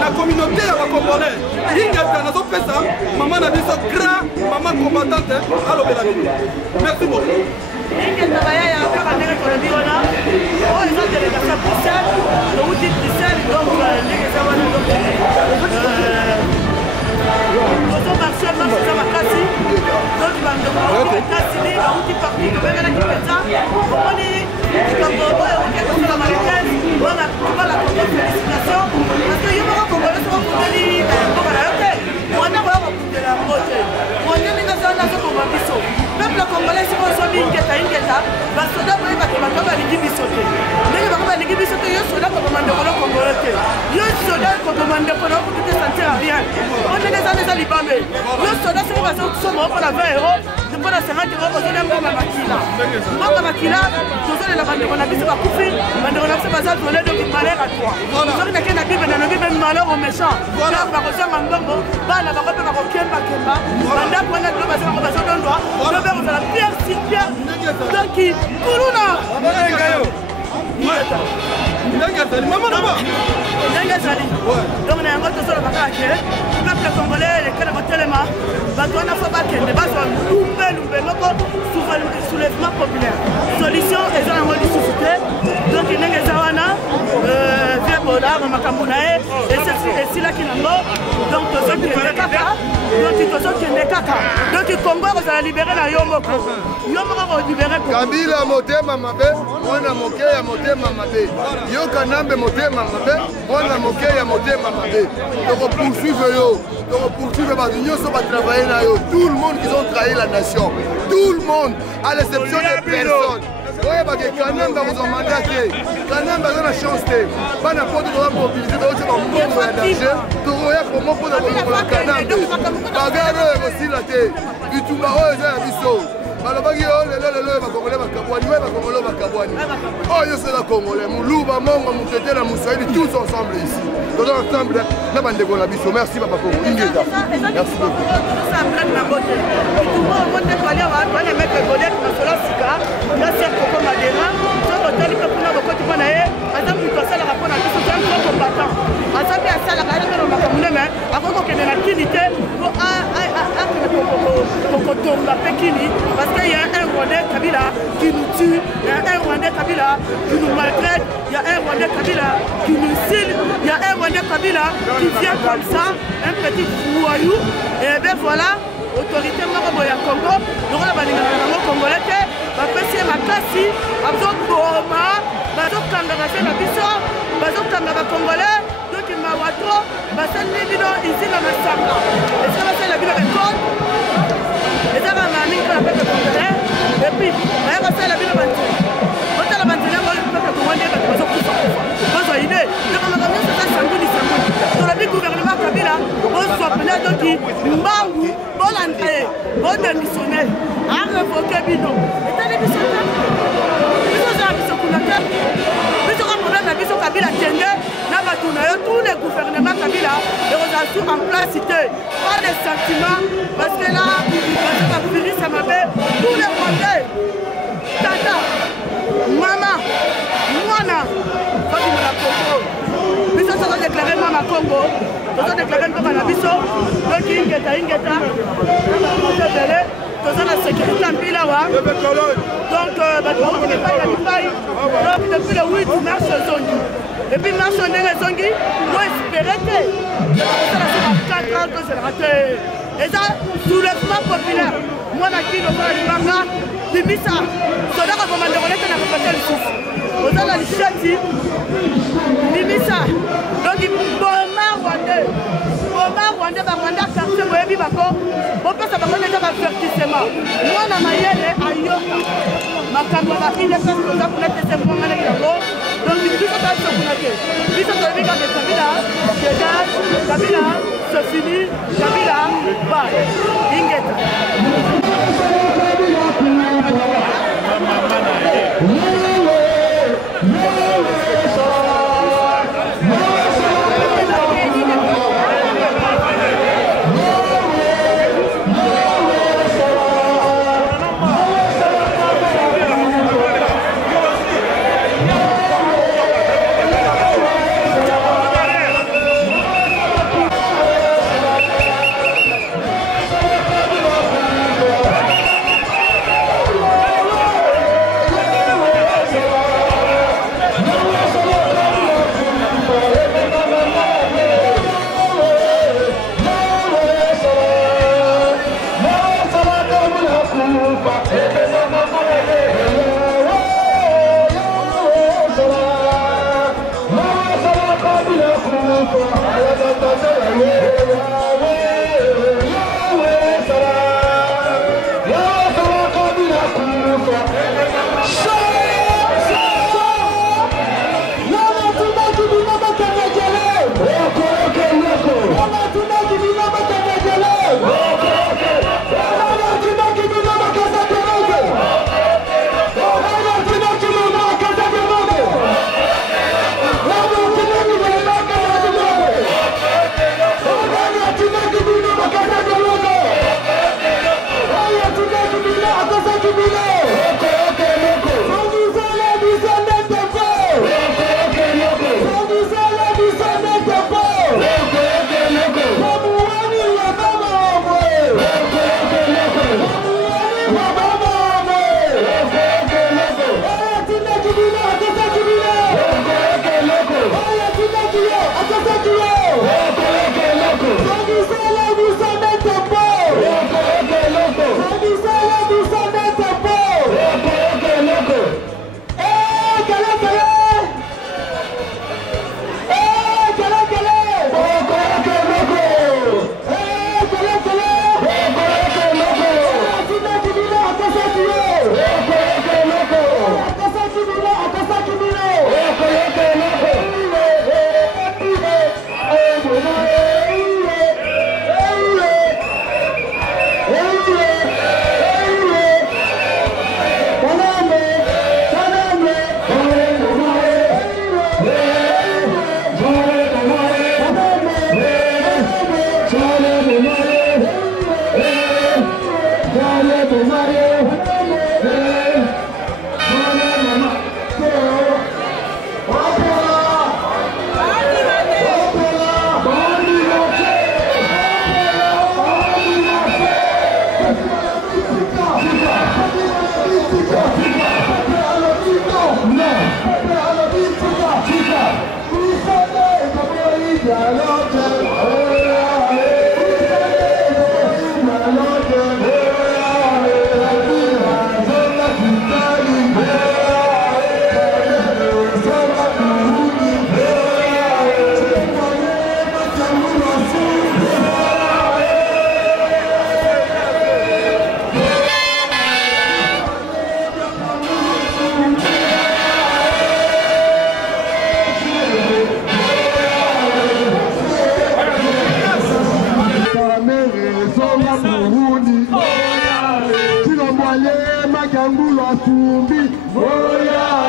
la communauté à la Congolais. Ingeta, nous fait ça, maman a dit ça, grand, maman combattante, alors merci beaucoup. Ingeta, il y a un peu de temps qu'on a dit, oh, ils ont des délégations Bruxelles, le outil Bruxelles, donc, Bozo Marcel, Marcel Makassi, donc il va me demander Kassili, la outil parti, le même qui fait ça, on est comme la marocaine, on a la félicitation, parce que il y a un Congolais qui va pouvoir on a la beauté. On est mis dans un autre Bisso. Même le Congolais, si on s'en Ingeta, va se donner à la Bisoté. Mais il va pas les Bisoté, il y a un soldat comme le Congolais. Il y a un soldat comme le Congolais pour te sentir à rien. On est des années à Libamé. Il y a un soldat qui va se faire pour la 20 euros. Je peux la 50 euros, on est même à Makila. Moi, à Makila, je suis la bande de la Bisso à Koufi, bande de la Bisso à Zalto, de malheur à toi. Je suis la Bible, la Bible, malheur aux méchants. Car par exemple, en Bongo, la Bible, la Kemba Kemba, la Bible, la Bible, la Bible, la Bible, la Pierre Sylvia, donc Kuruna. Donc on a un autre sur le bac. Le peuple congolais, les Canadiens tellement, on a fait bac, des bases soulèvement populaire. Solution, ils ont un mode de société. Donc il y a des Zawana, Viebola, Makamunae, et c'est là qu'il y a donc tous ceux qui sont des caca, donc tous ceux qui sont des caca. Donc le Congo va libérer la Yomoko. Yomoko va libérer Kabila motema mabe, mwana moke ya motema mabe. Yo Kanambe motema mabe, mwana moke ya motema mabe. Donc poursuivre yo, donc poursuivre ba union so va travailler na yo. Tout le monde qui ont trahi la nation, tout le monde, à l'exception des personnes. Oui, parce que Kanambe vous ont mandaté, Kanambe a la chance de, pas n'importe quoi mobiliser, donc c'est un monde de danger. Donc il y a comment pour la Kanambe. Bagarre aussi la tête, Ituba oh c'est un biseau. balobaki yo lelo bakongole bakabwani we bakongole bakabwani oyo c'est la congolais muluba mongo mutete na muswahili tous ensemble ici tous ensemble na bandeko na biso merci papa Congo ingeza merci beaucoup ça blague na bote tout le monde ko aller wa na mettre godette na solo sika na c'est Koko Madera so hôtel ko kuna bokoti bona ye ata ku ko sala rapona biso tan ko combattant asa bi asala ka na makamune me akoko kene na kinité ko ko tomba pekini parce qu'il y a un Rwandais Kabila qui nous tue, il y a un Rwandais Kabila qui nous maltraite, il y a un Rwandais Kabila qui nous cille, il y a un Rwandais Kabila qui vient comme ça, un petit voyou, et bien voilà, autorité Maraboya Congo, nous avons les Congolais, Bapessi Makassi, Abzok Boma, Bazok Kangabase Nabiso, Bazok Kangaba Congolais, donc il m'a watro, Basen Libino, ici dans le Sanga. Et ça va faire la ville de Côte. Et ça va m'amener pour la peuple congolais. Et puis, on va faire la ville de Bantou. On va la Bantou, on va le peuple congolais, on va tout ça. On va aider. Donc on va venir sur ça, Sangouli. Dans la vie gouvernement Kabila, on se rappelle donc qui Mbangu, bon entrée, bon démissionnaire, à révoquer Bino. Et t'as des missionnaires. Bino, c'est la mission qu'on a fait. Bino, on a problème, la mission Kabila Tiende, n'a pas tous les gouvernements Kabila et on a tout en place pas de sentiments parce que là ça m'appelle tous les Rwandais tata maman mwana faut dire la Congo biso ça déclarer maman Congo ça déclarer comme la biso donc ingeta dans la sécurité en Pilawa. Donc, depuis le 8 mars, et puis mars, on est zongi, on espérait que ça 4 ans que c'est raté. Et ça, soulèvement populaire. Moi, je suis manga, Limisa, c'est là qu'on m'a demandé qu'on a repassé le souffle. On a la chati, Limisa. Donc, il faut Rwandais. Rwandais, Rwanda, quartier, Moyebi, Bako. On peut savoir déjà avertissement. Moi, na mayele ayoka. Makambo ba ile parce que ça pour être c'est moi na yango. Donc tout ça ça pour naké. Puis ça doit venir de Kabila, c'est fini. Kabila, bye. Ingeta. Oh yeah,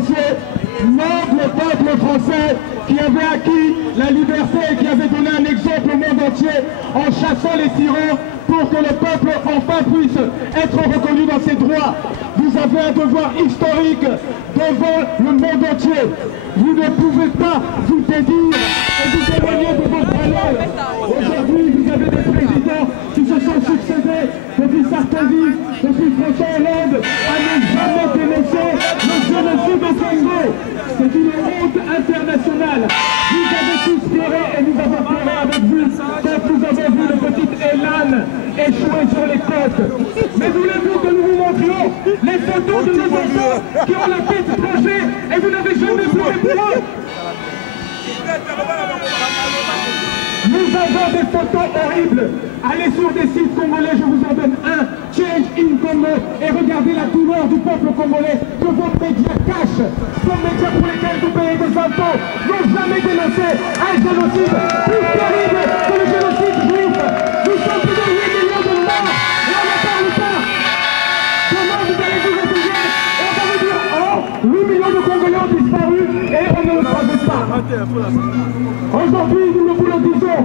remercier noble peuple français qui avait acquis la liberté et qui avait donné un exemple au monde entier en chassant les tyrans pour que le peuple enfin puisse être reconnu dans ses droits. Vous avez un devoir historique devant le monde entier. Vous ne pouvez pas vous dédire et vous éloigner de vos valeurs. Aujourd'hui, vous avez des présidents qui se sont succédés depuis Sarkozy, depuis François Hollande, à ne jamais dénoncer le génocide au Congo. C'est une honte internationale. Vous avez tous pleuré et nous avons pleuré avec vous quand nous avons vu le petit Elan échouer sur les côtes. Mais voulez-vous que nous vous montrions les photos de nos enfants qui ont la tête tranchée et vous n'avez jamais pleuré pour eux? Nous avons des photos horribles. Allez sur des sites congolais, je vous en donne un, Change in Congo, et regardez la douleur du peuple congolais que vos médias cachent. Vos médias pour lesquels vous payez des impôts n'ont jamais dénoncé un génocide plus terrible que le génocide juif. Nous sommes plus de 8 millions de morts et on n'en parle pas. Comment vous allez vous réfugier et on va vous dire, oh, 8 millions de Congolais ont disparu et on ne le savait pas. Aujourd'hui, nous le vous le disons,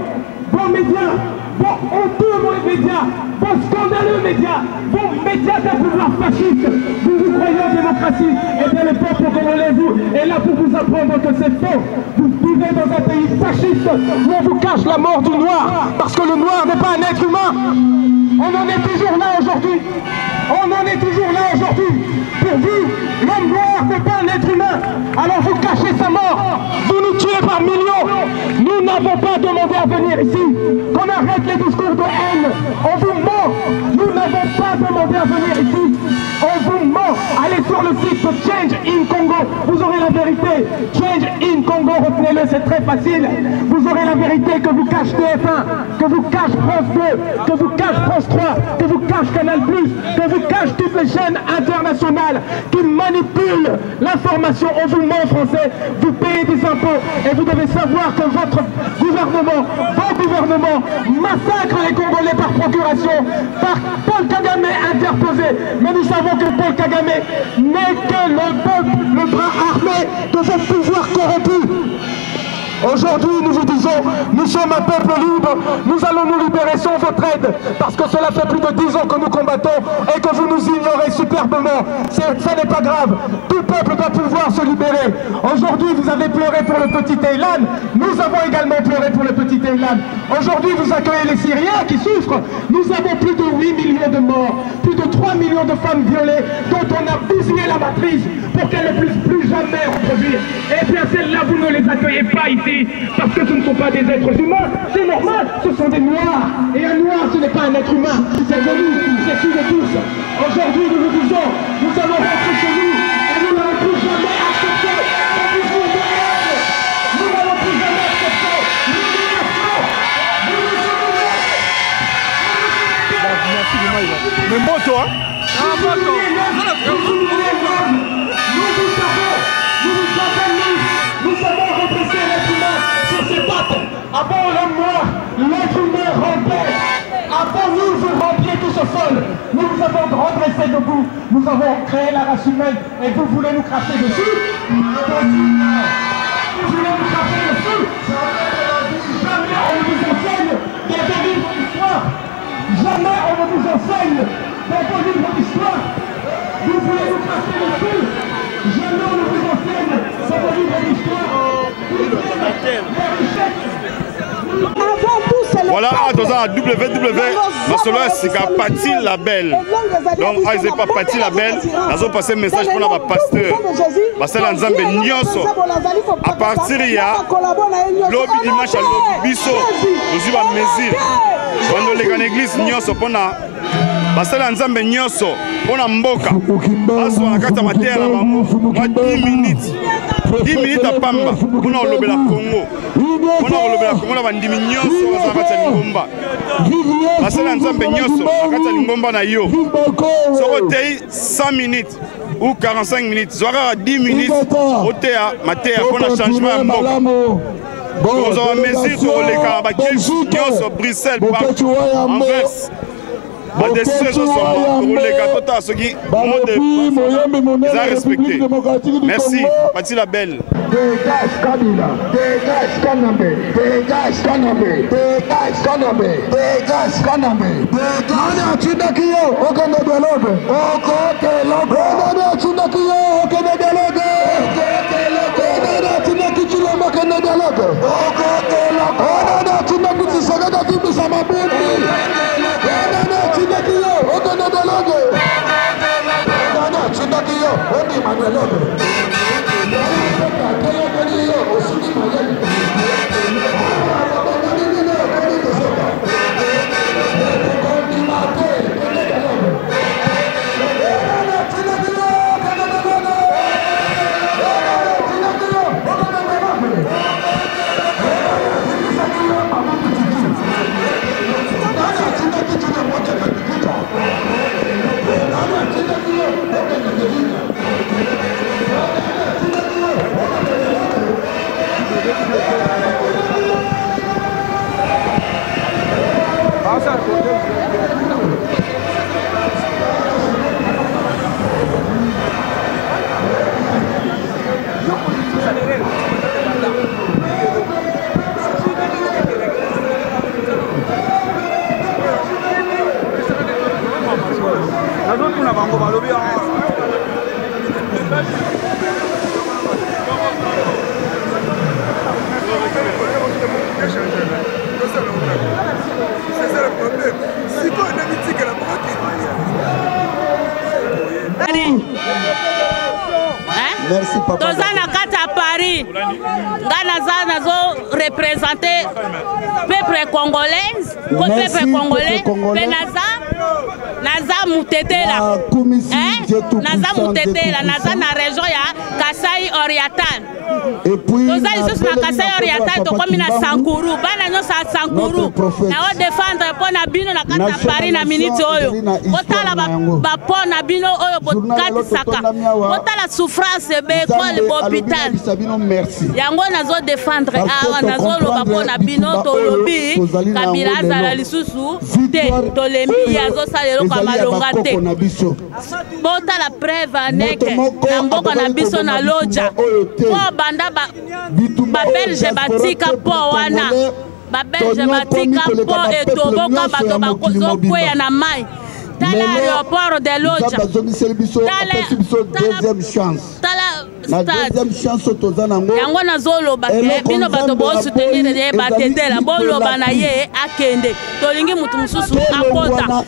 vos médias, vos honteux médias, vos scandaleux médias, vos médias d'un pouvoir fasciste, vous vous croyez en démocratie, et bien le peuple congolais vous est là pour vous apprendre que c'est faux. Vous vivez dans un pays fasciste où on vous cache la mort du noir, parce que le noir n'est pas un être humain. On en est toujours là aujourd'hui. On en est toujours là aujourd'hui. Pour vous, l'homme noir n'est pas un être humain. Alors vous cachez sa mort. Vous nous tuez par millions. Nous n'avons pas demandé à venir ici. Qu'on arrête les discours de haine. On vous ment. Nous n'avons pas demandé à venir ici. On vous ment. Allez sur le site de Change in Congo. Vous aurez la vérité. Change in Congo, retenez-le, c'est très facile. Vous aurez la vérité que vous cache TF1, que vous cache France 2, que vous cache France 3, que vous cache Canal+, que vous cache toutes les chaînes internationales qui manipulent l'information. On vous ment, Français. Vous payez des impôts et vous devez savoir que votre gouvernement, vos gouvernements massacrent les Congolais par procuration, par Paul Kagame interposé. Mais nous savons que Paul Kagame n'est que le peuple, le bras armé de ce pouvoir corrompu. Aujourd'hui, nous vous disons, nous sommes un peuple libre, nous allons nous libérer sans votre aide, parce que cela fait plus de 10 ans que nous combattons et que vous nous ignorez superbement. Ça n'est pas grave, tout peuple doit pouvoir se libérer. Aujourd'hui, vous avez pleuré pour le petit Elan, nous avons également pleuré pour le petit Elan. Aujourd'hui, vous accueillez les Syriens qui souffrent. Nous avons plus de 8 millions de morts, plus de 3 millions de femmes violées, dont on a bousillé la matrice pour qu'elles ne puissent plus jamais reproduire. Et bien celles-là, vous ne les accueillez pas ici, parce que ce ne sont pas des êtres humains, c'est normal, ce sont des noirs. Et un noir, ce n'est pas un être humain, c'est venu, c'est celui de tous. Aujourd'hui, nous vous disons, nous allons rentrer chez nous, et nous n'allons plus jamais accepter un discours de haine. Nous n'allons plus jamais accepter l'humiliation. Mais moto, hein? Nous savons redresser l'être humain sur ses pattes. Avant l'homme noir, l'être humain rampait. Avant nous, vous rampiez tous au sol. Nous vous avons redressé debout. Nous avons créé la race humaine et vous voulez nous cracher dessus? Vous voulez nous cracher dessus? Jamais on ne vous enseigne des livres d'histoire. Jamais on ne vous enseigne dans vos livres d'histoire. Vous voulez nous cracher dessus? Jamais on ne vous enseigne dans vos livres d'histoire. Voilà, dans un WW, Marcelo Sika Pati Label. Donc, ils n'ont pas Pati Label. Ils ont passé un message pour notre pasteur. Marcelo Nzambe Nyonso. À partir de l'objet dimanche à l'objet biso, nous avons mesure. Quand les gars l'église Nyonso pour na Marcelo Nzambe Nyonso pour na mboka. Parce qu'on a quatre matins là, moi 10 minutes. 10 minutes à Pamba, on a enlevé la Congo. On a enlevé la Congo, on a vendu Nyonso, on a fait Lingomba. Parce que Nzambe Nyonso, on a fait Lingomba na yo. Sorotei 100 minutes ou 45 minutes, Zora 10 minutes, au théâtre, matéa, pour un changement à Mboka. Nous avons mesure sur les Karabakis, Nyonso, Bruxelles, Anvers. badécision ezosomba koleka tota soki mode eza respecté. Merci Pati la Belle. Dégage Kabila, dégage Kanambe, dégage Kanambe, dégage Kanambe, dégage Kanambe, dégage Chundakiyo, Okene Dialogue, Okote Logo, Okene Chundakiyo, Okene Dialogue, Okote Logo, Okene Chundakiyo, Okene Dialogue, Okote Logo, Okene Chundakiyo, Sagada Tibi Samabuti, Okene Chundakiyo, Okene Dialogue, Okene Chundakiyo, Okene Dialogue. Merci papa. Tozana kata Paris. Ngana za nazo représenter peuple congolais, peuple congolais, naza mutetela. Naza mutetela, naza na région ya Kasai Oriental. Et puis tozali lisusu na Kasai Oriental tokomi na Sankuru bana nyonso ya Sankuru na o défendre mpo na bino na kati ya Paris na minute oyo botala bapo na bino oyo bokatisaka botala souffrance beekole bohôpital yango nazo défendre awa nazoloba mpo na bino tolobi Kabila azala lisusu te tolembi ye azosala eloko ya malonga te botala preuve aneke na mboka na biso na loja po banda babelge batika mpo wana babelge batika mpo etoboka bato bakozokweya na mai tala aéroport de loja yango nazoloba ke bino bato bosoutenir ye batetela boloba na ye akende tolingi mutu mosusu akota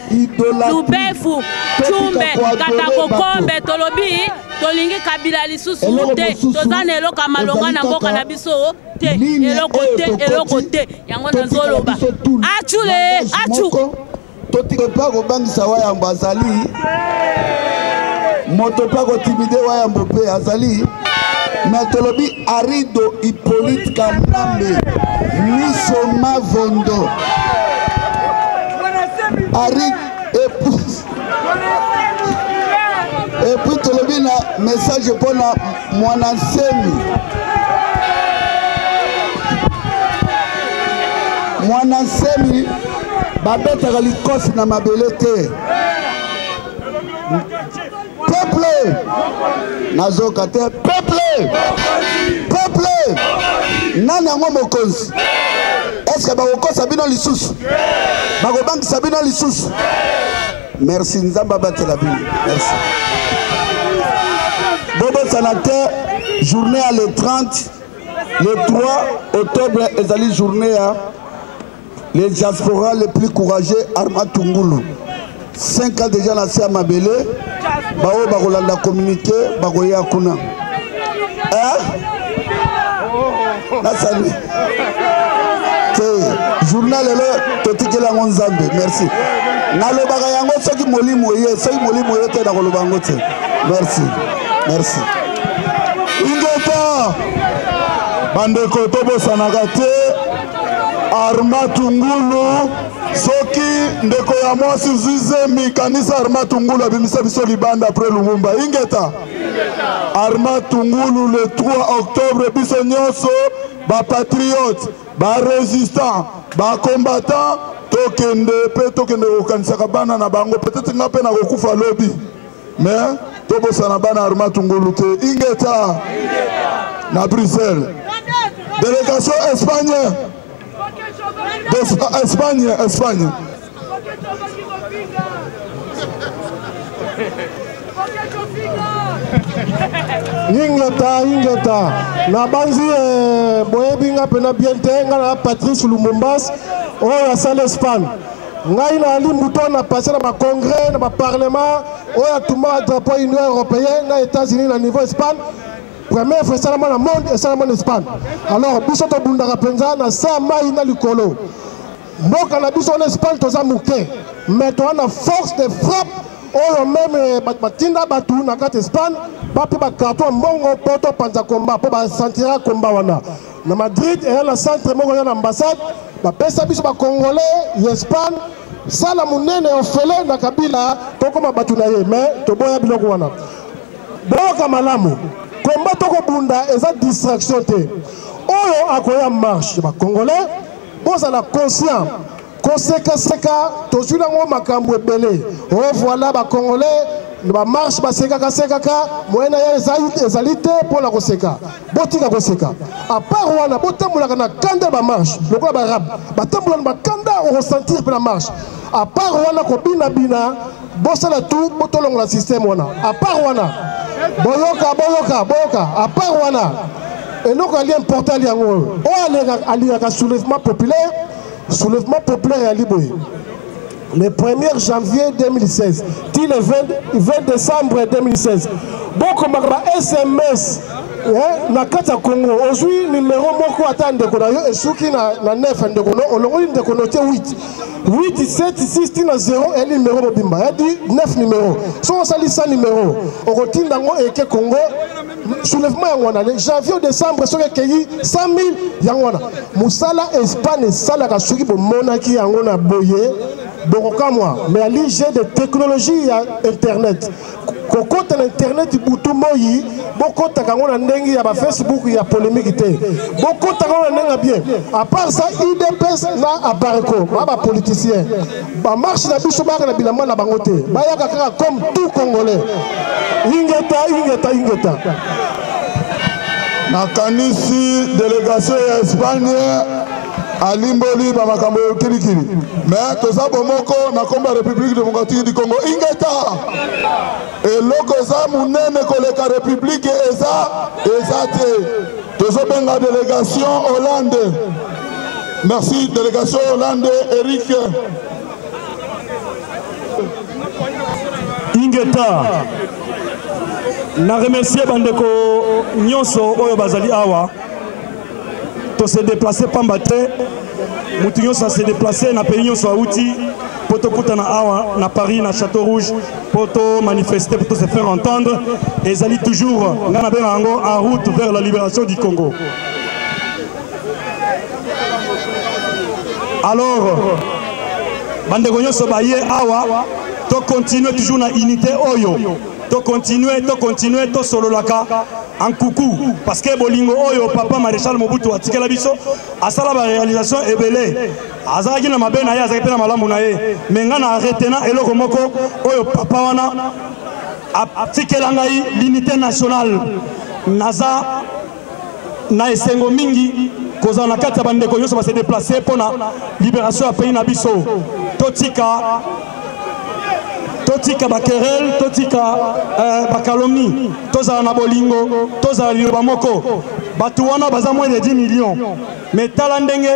lubefu cumbe katakokombe tolobi tolingi Kabila lisusu te toza na eloko ya malonga na mboka na biso te eloko te yango nazoloba acule acu totika pa kobangisa wayambo azali moto pa kotimide wayambo pe azali mais tolobi Arido Hippolyte Kanambe miso mavondo et puis tolobi na message pona Mwanasemi babetaka likosi na mabele te peuple nazoka te peuple nani yango mokonzi eske bakokosa bino lisusu bakobangisa bino lisusu merci nzambe abatela bino merci bobosana te journée à le 30 le 3 octobre ezali journée ya les diasporas les plus courageux Arma Tungulu 5 ans déjà lancé à Mabele bao bakolanda communiqué bakoya kuna nasali journal le totikela nzambe merci nalobaka yango soki molimo ye te na koloba yango te merci ingeta bandeko tobosanaka te Arma Tungulu soki ndeko ya mwasi zizemi kanisa Arma Tungulu abimisa biso libanda après Lumumba ingeta Arma Tungulu le 3 octobre biso nyonso ba patriote ba résistant ba combattant tokende pe tokende kokanisaka bana na bango peut-être nga pe na kokufa lobi mais tobosana bana Arma Tungulu te ingeta na Bruxelles délégation Espagne ingeta na banzi boyebinga pena bien te nga na Patrice Lumumbas oyo asala Espagne ngai na limbuto na passé na congrès na parlement oyo atuma drapeau Union européenne na États-Unis na niveau Espagne première fois ça dans le monde et ça dans Espagne alors biso to bundaka penza na sa mai na likolo mboka na biso en Espagne toza muke mais to na force de frappe oyo même batinda batu na kati Espagne papi ba carton mbongo poto panza combat po ba sentira combat wana na Madrid et na centre moko na ambassade ba pesa biso ba congolais Espagne sala munene ofele na Kabila tokoma batu na ye mais to boya biloko wana boka malamu combat toko bunda eza distraction te oyo akoya marche ba congolais boza la conscient koseka tozwi nango makambo ebele o voilà ba congolais ba marche ba sekaka moyena ya ezali te mpona koseka botika koseka à part wana botambolaka na kanda ba marche lokola ba rab batambola na bakanda okosentir mpe na marche à part wana kobina bosala tout botolongola système wana à part wana boyoka à part wana eloko ali important yango oyo alingaka soulèvement populaire ya liboye le 1er janvier 2016 ti le 20 décembre 2016 bokomaka ba SMS na kati ya Congo ozwi numéro moko ata ndeko na yo esuki na 9 ndeko no olongoli ndeko no te 8 7 6 tina 0 et numéro mobimba ya di 9 numéro so osali 100 numéro okotinda ngo eke Congo soulèvement yango wana le janvier au décembre soki ekeyi 100 000 yango wana mosala Espagne esalaka soki bomonaki yango na boye bokokamwa mais ali j'ai de technologie ya internet kokota na internet butu moyi bokotaka ngo na ndenge ya ba Facebook ya polémique te bokotaka ngo na ndenge bien à part ça IDPS na abareko ba politicien ba marche na biso ba na bilamba na bango te bayaka kaka comme tout congolais ingeta nakanisi délégation ya Espagne alimboli ba makambo kilikili mais toza bomoko na komba République démocratique du Congo ingeta eloko eza munene koleka République eza te tozobenga délégation Hollande merci délégation Hollande Eric ingeta na remercier bandeko nyonso oyo bazali awa to se déplacer pamba te mutu nyonso se déplacer na pays nyonso auti poto kutana awa na Paris na Château Rouge poto manifester poto se faire entendre et ezali toujours ngana benga yango en route vers la libération du Congo. Alors bandeko nyonso baye awa to continuer toujours na unité oyo to continuer to sololaka en coucou parce que bolingo oyo papa maréchal Mobutu atikela biso asala ba réalisation ebele azalaki na mabe na ye azalaki na malamu na ye menga na retena eloko moko oyo papa wana atikela ngai l'unité nationale naza na esengo mingi kozala na kati ya bandeko nyonso base déplacer mpona libération ya pays na biso totika bakerel totika bakalomni tozala na bolingo tozala liloba moko bato wana baza moins de 10 millions mais tala ndenge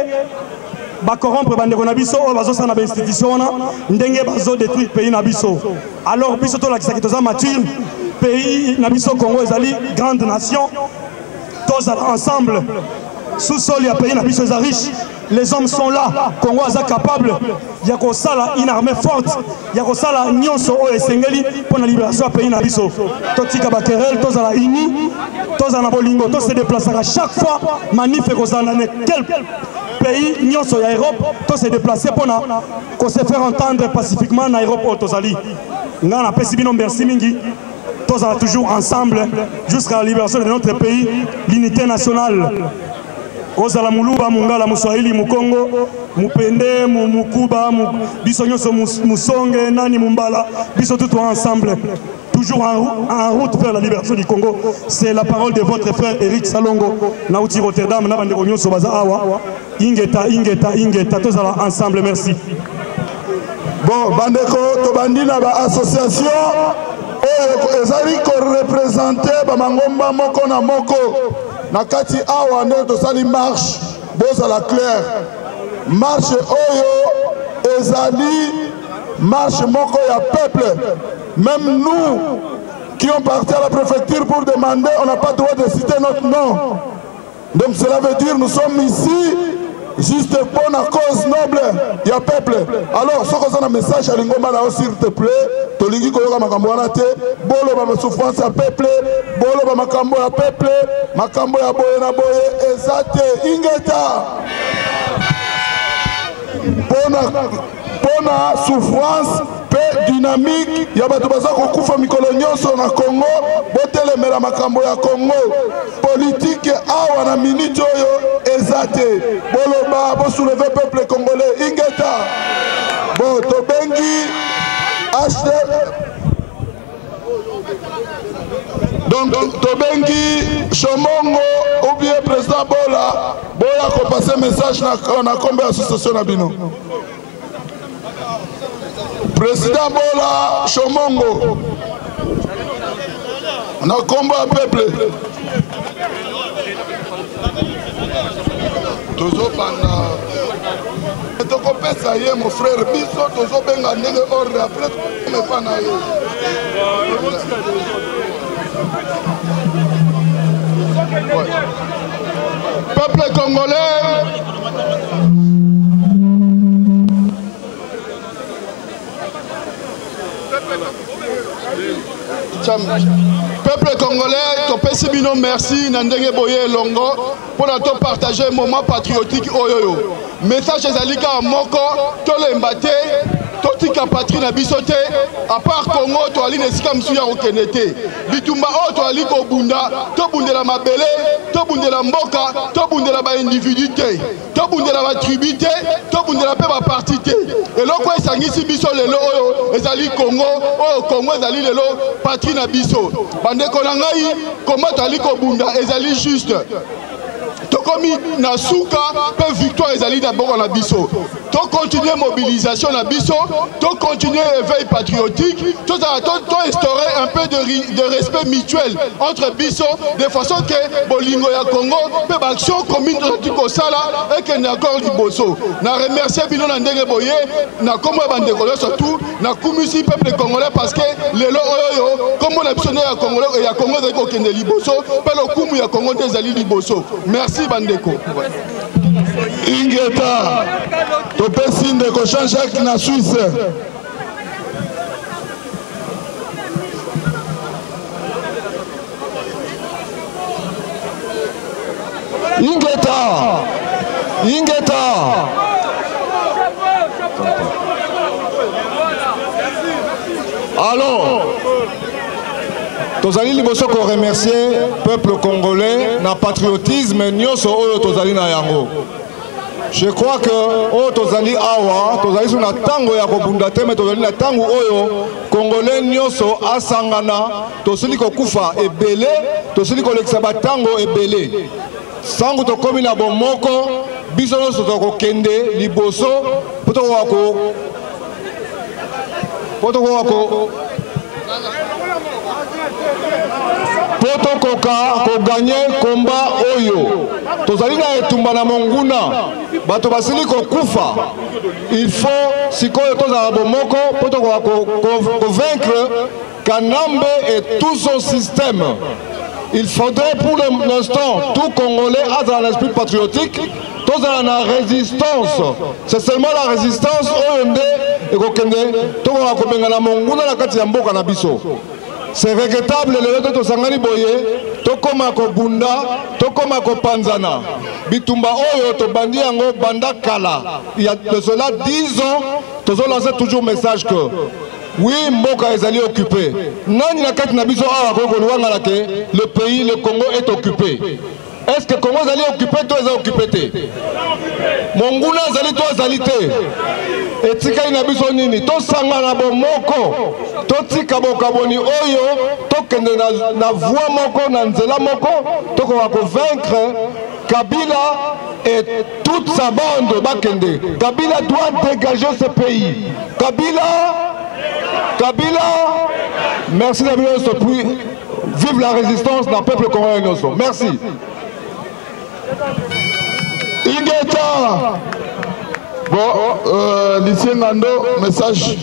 bacorrompre bandeko na biso oyo bazosala na bainstitution wana ndenge bazodétruire pays na biso alors biso tolakisaki toza mature pays na biso Congo ezali grande nation tozala ensemble sous-sol ya pays na biso eza riche. Les hommes sont là, Congo est capable. Il y a une armée forte. Il y a une nyonso o esengeli pour la libération du pays na biso. Totika bakerel, toza la ini, toza na bolingo, to se déplacer à chaque fois manif et kozana quel pays nyonso ya Europe, to se déplacer pour se faire entendre pacifiquement na Europe o tozali. Ngana pesi bino merci mingi. Toza toujours ensemble jusqu'à la libération de notre pays, l'unité nationale. kozala muluba mungala muswahili mukongo mupende mukuba biso nyonso musonge nani mumbala biso tout ensemble toujours en route vers la libération du Congo. C'est la parole de votre frère Eric Salongo nauti Rotterdam na bandeko nyonso baza awa ingeta tozala ensemble. Merci. Bon bandeko tobandi na ba association oyo ezali ko représenter ba mangomba moko na moko na kati awa nde tosali marche bozala clair marche oyo ezali marche moko ya peuple. Même nous qui ont parti à la préfecture pour demander, on n'a pas le droit de citer notre nom. Donc cela veut dire nous sommes ici juste pour la cause noble, il y a peuple. Alors, ce qu'on a un message à l'Ingoma, s'il te plaît, Tolingi Koyoka Makamboanate, Bolo Bama souffrance à peuple, Bolo Bama Makambo à peuple, Makambo à Boye na Boye, Ezate, Ingeta. Pour la souffrance, paix dynamique, il y a des gens qui ont fait des Congo, botelemela makambo ya Congo, politique, awa na minute ezate, boloba, bo soulever peuple congolais, ingeta, bon, tobengi, donc tobengi, Chomongo, ou bien président Bola, Bola ko passer message na kombe association na bino. Président Bola Chomongo, na combat à peuple. Tozo banda. Toko pesa ye mon frère biso tozo benga ndenge ordre après me fana ye. Peuple congolais. Peuple congolais, topesi bino merci nandenge boye longo pour nous partager un moment patriotique oyoyo. Message ezalika moko tolemba te totika patrie na biso te à part Congo to ali nesika msu ya okenete bitumba o to ali ko bunda to bundela mabele to bundela mboka to bundela ba individuité to bundela ba tribité to bundela pe ba parti te eloko esangisi biso lelo oyo ezali Congo oyo Congo ezali lelo patrie na biso bandeko na ngai comment to ali ko bunda ezali juste tokomi na suka pe victoire ezali d'abord na biso to continuer mobilisation na biso to continuer éveil patriotique to instaurer un peu de respect mutuel entre biso de façon que bolingo ya Congo pe action commune to kosala et que d'accord liboso na remercier bino na ndenge boye na kombo bandeko surtout na kumisi peuple congolais parce que lelo oyo kombo na biso ya Congolais et ya Congo ezali kokende liboso pe lo kumu ya Congo ezali liboso. Merci bandeko. Ingeta topesi ndeko Jean-Jacques na Suisse. Ingeta alors tozali liboso ko remercier peuple congolais na patriotisme nyonso oyo tozali na yango. Je crois que oyo tozali awa tozali sur na tango ya kobunda te mais tozali na tango oyo congolais nyonso asangana tosili kokufa ebele tosili kolekisa batango ebele sango tokomi na bomoko biso nyonso tokokende liboso poto koka koganye komba oyo tozali na etumba na monguna bato basili kokufa il faut sikoyo tozala bomoko poto convaincre Kanambe et tout son système. Il faudrait pour l'instant tout Congolais a dans l'esprit patriotique, tous dans la résistance. C'est seulement la résistance au c'est regrettable le de Sangani Boye, Tokoma Bunda, Tokoma Panzana, Bitumba Oyo, Tobandi Ango, Banda Kala. Il y a de cela 10 ans, tous ont lancé toujours message que oui, Mboka est allé occupé. Non, il a qu'à le pays, le Congo est occupé. est-ce que Congo azali occupé to eza occupé te? Monguna azali to azali te? Etikali na biso nini? Tosangana bomoko, totika bokaboni oyo, tokende na voie moko, na nzela moko, tokoka convaincre Kabila et toute sa bande bakende. Kabila doit dégager ce pays. Kabila, merci d'avoir surpris. Vive la résistance d'un peuple congolais. Merci. Ingeta. Bon, Lucien Nando, message.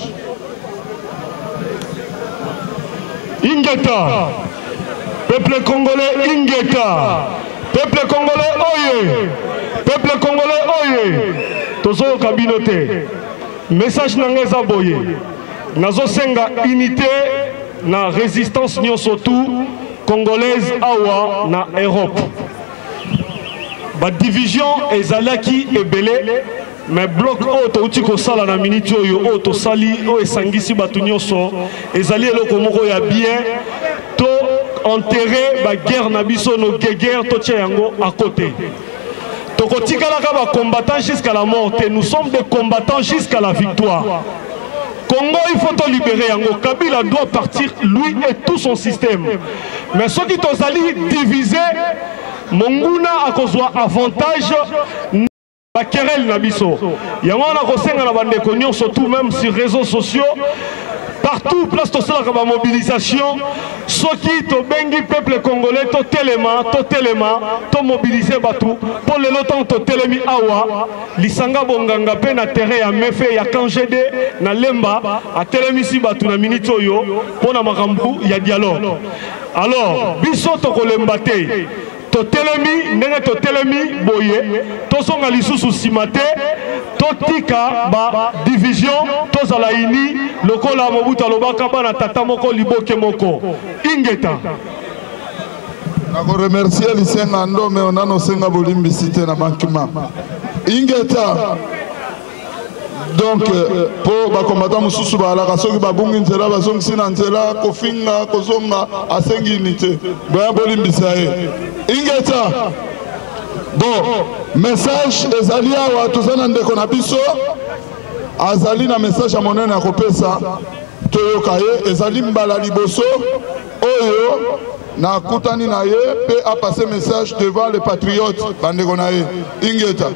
Ingeta. Peuple congolais, Ingeta. Peuple congolais, oye. Peuple congolais, oye. Tozo kabinote. Message nangeza boye. Nazo senga unité na résistance nyonso tout congolaise awa na Europe. Ba division ezalaki ebele mais bloc auto uti ko sala na minute oyo auto sali o esangisi batu nyonso ezali eloko moko ya bien to enterrer ba guerre na biso no guerre to tia yango à côté. Tokotikalaka ba combattants jusqu'à la mort, nous sommes des combattants jusqu'à la victoire. Congo, il faut te libérer. Kabila doit partir, lui et tout son système. Mais ceux qui sont allés diviser, Monguna a causé avantage. La querelle Nabiso. Il y a un surtout même sur les réseaux sociaux. Partout, place de la mobilisation. Ceux qui ont bengi peuple congolais, to téléma, to mobiliser batou. Pour le longtemps, to télémi awa. Lisanga bonganga pe na terre ya mefe ya kanjede na lemba. A télémi si batou na minito yo. Pour na makambu ya dialogue. Alors, biso to kolembate. To telemi, nenge to telemi boye, to songa lisusu simate, to tika ba division, to zalaini, lokola mobuta lobaka ba na tata moko liboke moko. Ingeta. Nako remercier Lucien Nando mais on a no senga bolimbi cité na bankima. Ingeta. Donc pour ba combattant mususu ba la kasoki ba bungi nzela ba zongi sina nzela kofinga kozonga asengi unité. Ba bolimbi sae. Ingeta. Bon, message ezali awa tozana ndeko na biso. Azali na message à monene ya kopesa. Toyoka ye ezali mbala liboso oyo na kutani na ye pe a passé message devant les patriotes bandeko na ye. Ingeta.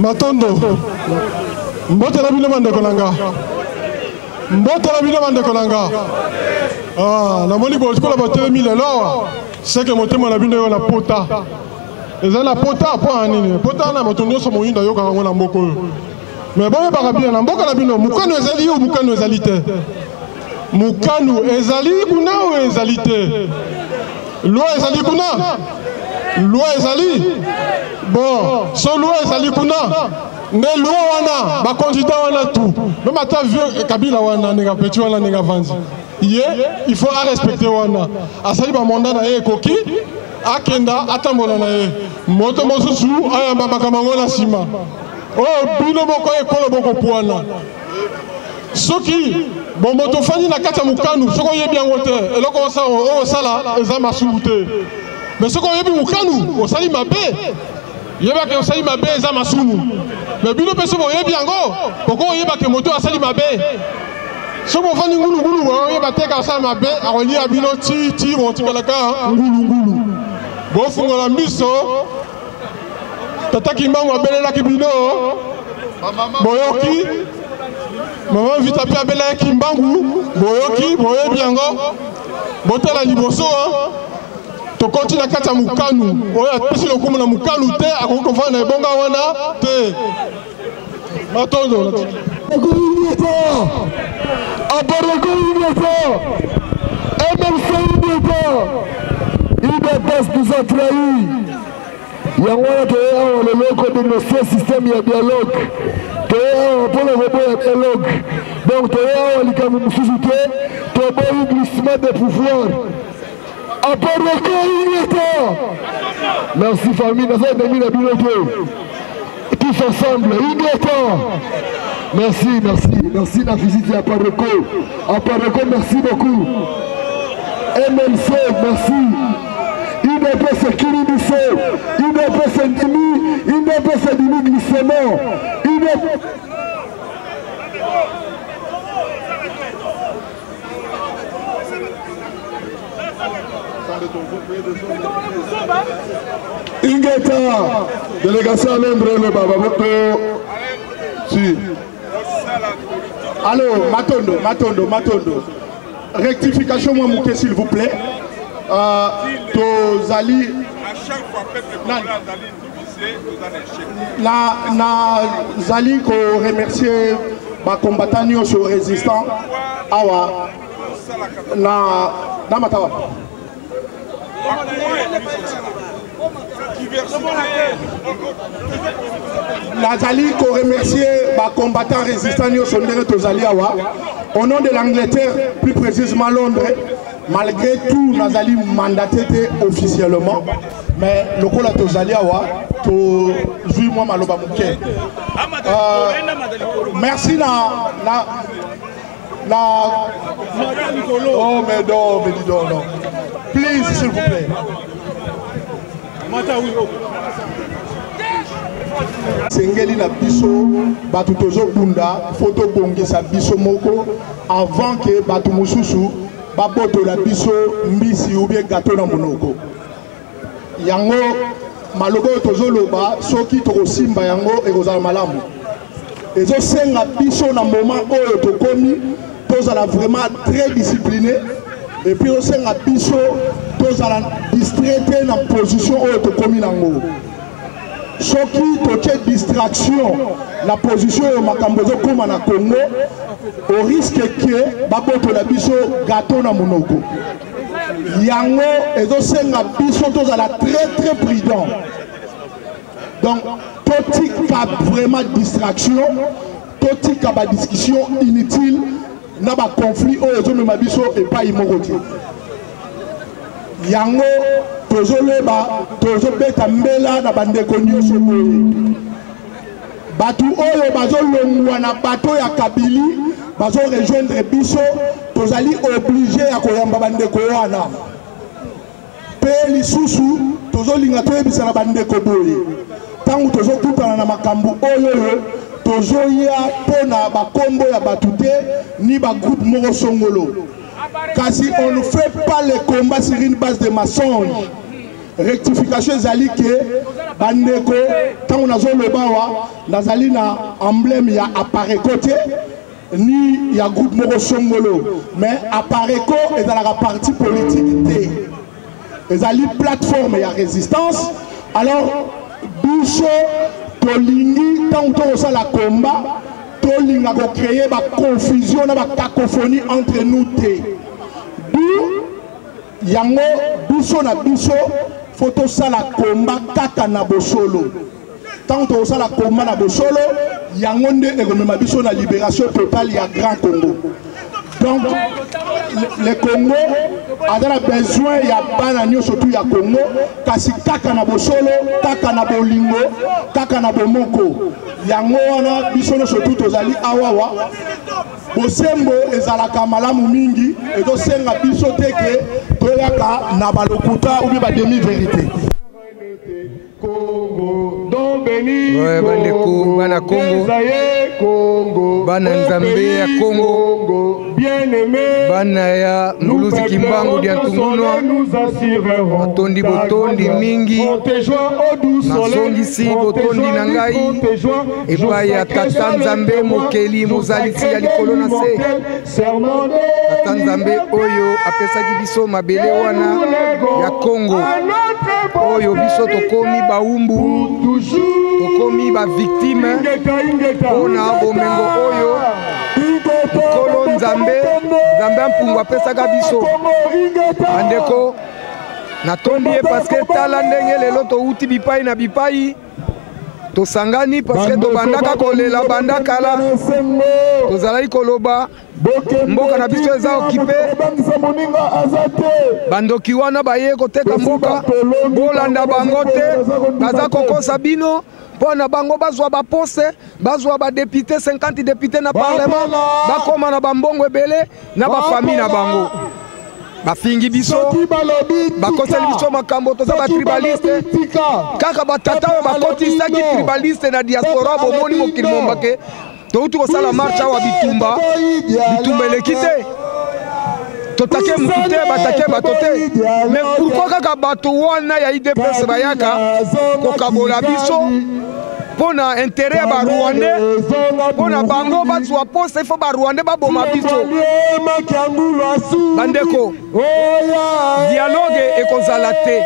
Matondo mbote la bino bande kolanga mbote la bino bande kolanga na moni bo skola bote mi lelo c'est que motema na bino yo na pota eza na pota po anini pota na motondo so moyinda yo ka ngona mboko mais bon ba bien na mboka na bino mukanu ezali yo mukanu ezali te mukanu ezali kuna o ezali te loi ezali kuna loi ezali bon so loi ezali kuna ne loi wana ba candidat wana tout même ata vieux Kabila wana ninga petit wana ninga vanzi ye il faut respecter wana asali ba mandat na ye koki akenda atambola na ye moto mosusu ayamba bakamango na sima oh bino moko ekolo boko puana soki bon moto fani na kata mukanu soko yebi yango te eloko sa o sala eza masumu te mais soko yebi mukanu o sali mabe yeba ke o sali mabe eza masumu mais bino pe soko yebi yango poko yeba ke moto asali mabe soko fani ngulu ngulu o yeba te ka sala mabe aroli abino ti monti kalaka ngulu ngulu bo fungola miso tataki mbango abelela kibino boyoki maman vite apia bela kimbangu boyoki boyebi yango botala liboso to continue kata mukanu oyo apesi lokumu na mukanu te akokofana na ebonga wana te matondo UDPS nous a trahi. Yango toya le loko de notre système ya dialogue. Toya pour le robot ya dialogue. Donc toya likamu mususu te, to boyi glissement de pouvoir. Merci famille, nous avons mis la bilote. Tous ensemble, Merci, merci, merci la visite à Paroko. À Paroko, merci beaucoup. MLC, merci. IDP Sécurité, IDP Sendimi, IDP Sendimi glissement. Ingeta, délégation à Londres, le Babamoto. Si. Allô, Matondo. Rectification, moi, Mouké, s'il vous plaît. Tozali. Zali, qu'on remercie ma combattant sur résistant. Awa. Na Matawa. Nazali qu'on remercie les combattants résistants au nom de l'Angleterre, plus précisément Londres. Malgré tout, Nazali mandaté officiellement, mais le coup la Tozali Awa, to joue moi maloba mouké. Merci oh mais non, non. Please, s'il vous plaît. Sengeli na biso batu tozo bunda photo bongisa biso moko avant que batu mususu baboto la biso mbisi ou bien gâteau na monoko yango malogo tozo loba soki to simba yango ekozala malamu ezo senga biso na moment oyo tokomi tozala vraiment très discipliné et puis au senga biso tozala distraité na position oyo tokomi nango. Soki toke distraction la position au makambozo comme na Congo au risque que baboto la biso gâteau na monoko yango ezo senga biso tozala très prudent donc totika vraiment distraction totika ba discussion inutile na ba conflit oyo ezo mema biso epai moko te yango tozoleba tozobeta mbela na bandeko nyonso boye batu oyo bazolongwa na bato ya Kabili bazo rejoindre biso tozali obligé ya koyamba bandeko wana pe lisusu tozolinga toyebisa na bandeko boye tangu tozokutana na makambo oyo tozoya pona bakombo ya batu te ni ba groupe moko songolo. Kasi on ne fait pas les combats sur une base de mensonges. Rectification zali ke bandeko tango nazo lobawa nazali na emblème ya Apareko te ni ya groupe moko songolo mais Apareko ezalaka parti politique te ezali plateforme ya résistance alors biso tolingi tango tozosala combat tolinga ko créer ba confusion na ba cacophonie entre nous te yango biso na biso photo sala combat kaka na bosolo tant to sala combat na bosolo yango nde ekomema biso na libération totale ya Grand Congo. Donc le Congo a besoin ya bana nyo surtout ya Congo kasi kaka na bosolo kaka na bolingo kaka na bomoko yango wana biso no surtout tozali awawa bosembo ezalaka malamu mingi ezosenga biso teke toyaka na balokuta ou ba demi vérité. Ouais, bandeko bana Congo bana Nzambe ya Congo bana ya Mbuluzi Kimbangu dia Tungunwa botondi botondi mingi nasongisi botondi na ngai epai ya tata Nzambe mokeli mozalisi ya likolo na se tata Nzambe oyo apesaki biso mabele wana ya Congo oyo biso tokomi baumbu tokomi ba victime ona bomengo oyo Kolo Nzambe mpungu apesaka biso bandeko natondi ye parce que tala ndenge lelo touti bipai na bipai tosangani parce que tobandaka kolela banda kala tozalaki koloba mboka na biso eza okipe bandoki wana baye koteka mboka bolanda bango te baza kokosa bino mpo na bango bazwa baposte bazwa badepute 50 depute na parlement bakóma na bambongo ebele na bafamille na bango bafingi biso bakoseli biso makambo toza batribaliste kaka batata oyo bakotisaki tribaliste na diaspora bomoni mokili mombake touti kosala marche awa bitumba eleki te totake mutu te batake bato te mais pourquoi kaka bato wana ya idps bayaka kokabola biso mpona intérêt ya barwandais mpona bango bazwa poste ifo barwandais baboma biso bandeko dialogue ekozala te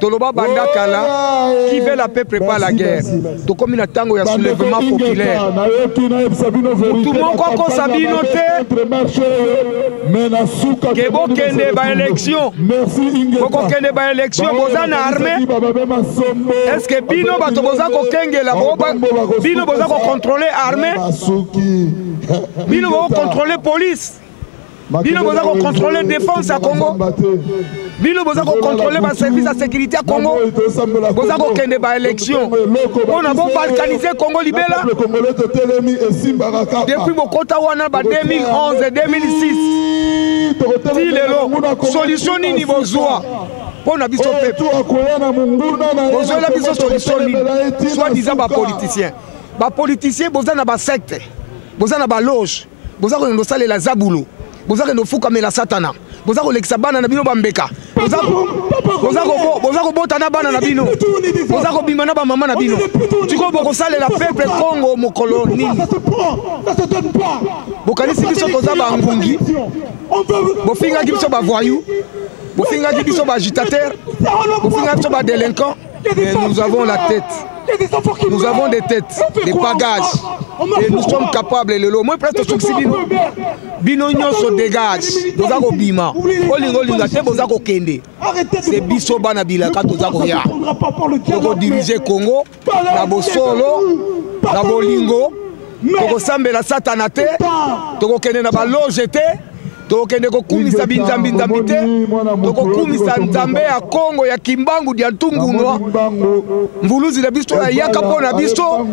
toloba banda kala qui veut la paix prépare la guerre tokomi na ntango ya soulèvement populaire mutu moko akosa bino te ke bokende baélection bokokende baélection boza na armée est-ce que bino bato boza kokengela bino boza kocontrôle armée bino bokocontrôle police bino boza kocontrôle défense ya Congo bino boza kocontrôle baservice ya sécurité ya Congo boza kokende baélection mpona bobalkanize Congo libela depuis bokota wana ba 2011 2006 ti lelo solution nini bozwa mpona biso pepe bozwela biso solution nini soi-disant bapoliticien boza na basecte boza na baloge boza kokende kosalela zabulo boza kokende kofukamela satana boza kolekisa bana na bino bambeka boza kobotana bana na bino boza kobima na bamama na bino tiko bokosalela peuple Congo mokolo nini bokanisi biso toza bangungi bofingaki biso bavoyou bofingaki biso baagitateur bofingaki biso badélinquant mais nous avons la tête nous avons des têtes des bagages et nous sommes capables lelo moi presque soksi bino nyonso dégage boza kobima olinga te boza kokende c'est biso bana bilaka toza koya tokodiriger Congo na bosolo na bolingo tokosambela satana te tokokende na baloge te tokende kokumisa binzambi te tokokumisa nzambe ya Congo ya kimbangu dia ntungunwa mvuluzi na biso ya yaka mpona biso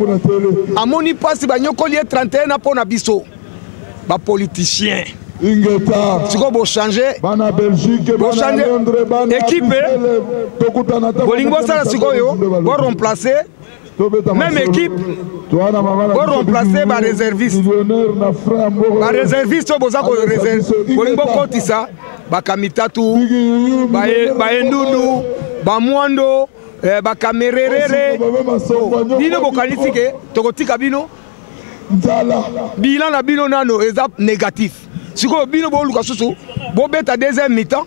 amoni pasi banyokoli ye 31 mpona biso bapoliticien siko bochange équipe bolingi bosala sikoyo boremplace même équipe pour remplacer ba réserviste boza ko réserve bolingi bokotisa bakamitatu baendundu bamwando bakamererere bino bokanisi ke tokotika bino bilan na bino nano eza négatif sikoyo bino boluka susu bobeta deuxième mi-temps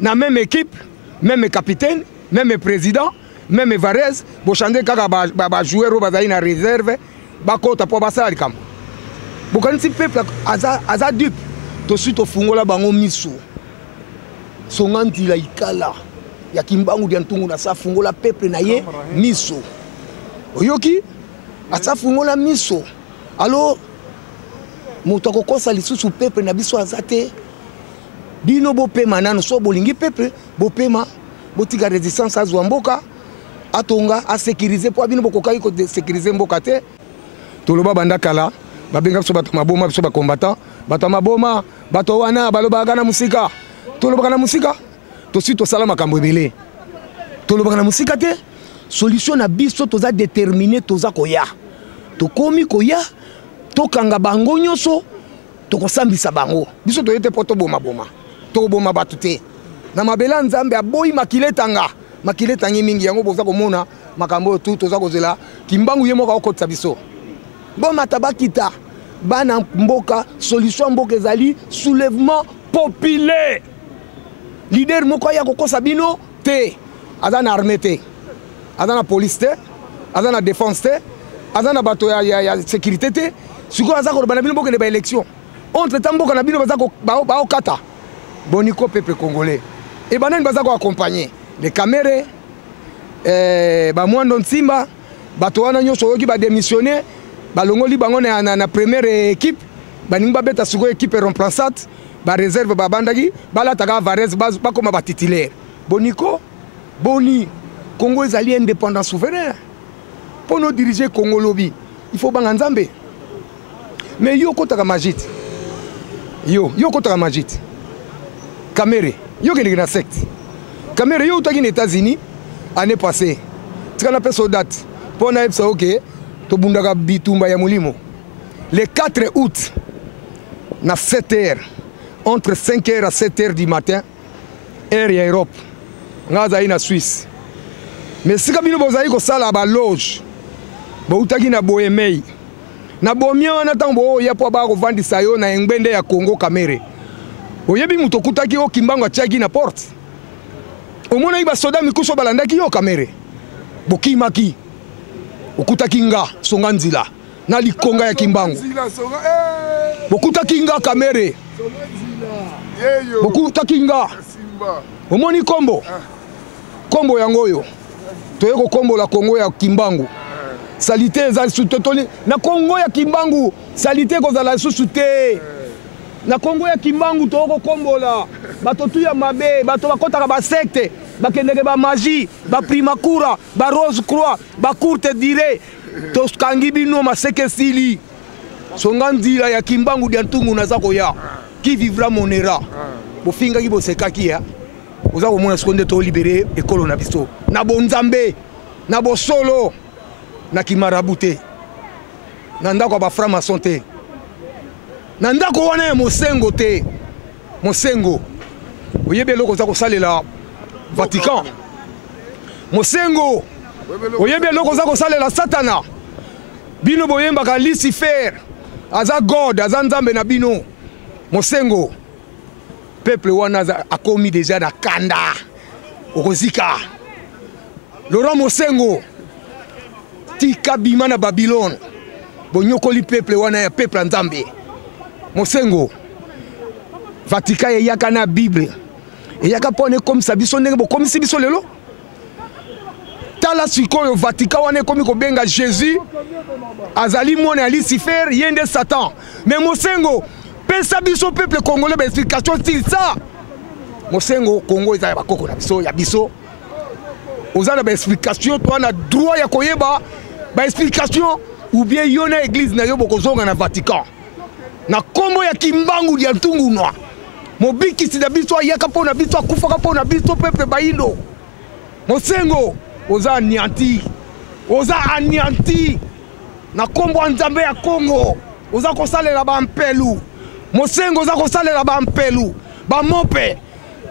na même équipe même capitaine même président même Varese bochande kaka ba joueur bazali na réserve bakota po basala likambo bokanisi peuple aza dupe tosi tofungola bango miso songa ntila ikala ya kimbangu dia ntungu na sa fungola peuple na ye miso oyoki asa fungola miso alors moto akokosa lisusu peuple na biso azate bino bopema nano so bolingi peuple bopema botika résistance azwa mboka atonga a sécuriser po bino bokokai ko sécuriser mboka te toloba banda kala babenga biso bato maboma biso ba combattant bato maboma bato wana balobaka na musika tolobaka na musika tosi tosala makambo ebele tolobaka na musika te solution na biso toza déterminé toza koya tokomi koya tokanga bango nyonso tokosambisa bango biso toyete po toboma toboma bato te na mabela nzambe aboyi makiletanga makiletangi mingi yango boza komona makambo tu toza kozela kimbangu ye moko okotisa biso boma tabakita bana mboka solution mboka ezali soulèvement populaire leader moko ya kokosa bino te aza na armée te aza na police te aza na défense te aza na bato ya sécurité te siko aza ko bana bino mboka ne ba élection entre temps mboka na bino baza ko ba okata boniko peuple congolais et banani baza ko accompagner les caméras bamwando nsimba bato wana nyonso oyoki badémissionné balongoli bango na première équipe baningi babeta sikoyo équipe remplaçante baréserve babandaki balataka Varese bakoma batitulaire boniko boni Congo ezali indépendant souverain pour nous diriger Congo lobby il faut banga nzambe mais yo kotaka magite yo kotaka magite Kamere yo qui est dans secte Kamere yo utaki aux États-Unis année passée tika na peso date pour na epsa OK to bundaka bitumba ya mulimo le 4 août na 7h entre 5h à 7h du matin air ya Europe ngaza ina Suisse mais si kabino bozali ko sala ba loge bo utaki na boemei na bomia na tambo ya po ba ko vandisa yo na engbende ya Congo Kamere oyebi muto kutaki o kimbango chaki na porte omona iba soda mikuso balandaki yo Kamere bokimaki okutaki nga songa nzila na likonga ya kimbango bokutaki nga Kamere bokutaki nga omoni kombo kombo yango yo toyeko kombo la Congo ya kimbangu salite za sutotoli na Congo ya kimbangu salite ko za la susute na Congo ya kimbangu toyeko kombo la bato tu ya mabe bato bakotaka ba secte bakendeke ba magie ba primakura ba rose croix ba courte dire to kangi bino maseke sili songa nzila ya kimbangu dia ntungu naza koya qui vivra monera bofinga ki bosekaki ya oza komona sekonde to libérer ekolo na biso na bonzambe na bosolo na kimarabute na ndako ba franc-maçon te na ndako wana ya mosengo te mosengo oyebi eloko za kosalela Vatican mosengo oyebi eloko za kosalela satana bino boyembaka Lucifer aza god aza nzambe na bino mosengo peuple wana a commis déjà na kanda okozika Laurent Mosengo tika bima na Babylone bonyokoli peuple wana ya peuple nzambe Mosengo Vatican yaka na Bible yaka pone comme ça biso ndenge bo comme si biso lelo tala sikoyo Vatican wana komi ko benga Jésus azali mona Lucifer yende Satan mais Mosengo pesa biso peuple congolais ba explication sur ça Mosengo Congo eza ba koko na biso ya biso ozana ba explication to na droit ya koyeba ba explication ou bien yona église na yo bokozonga na Vatican na kombo ya kimbangu ya ntungu noa mobiki sida biso yaka pona biso akufaka pona biso peuple baindo Mosengo oza anéanti na kombo nzambe ya Congo oza kosalela ba mpelu Mosengo oza kosalela ba mpelu ba mope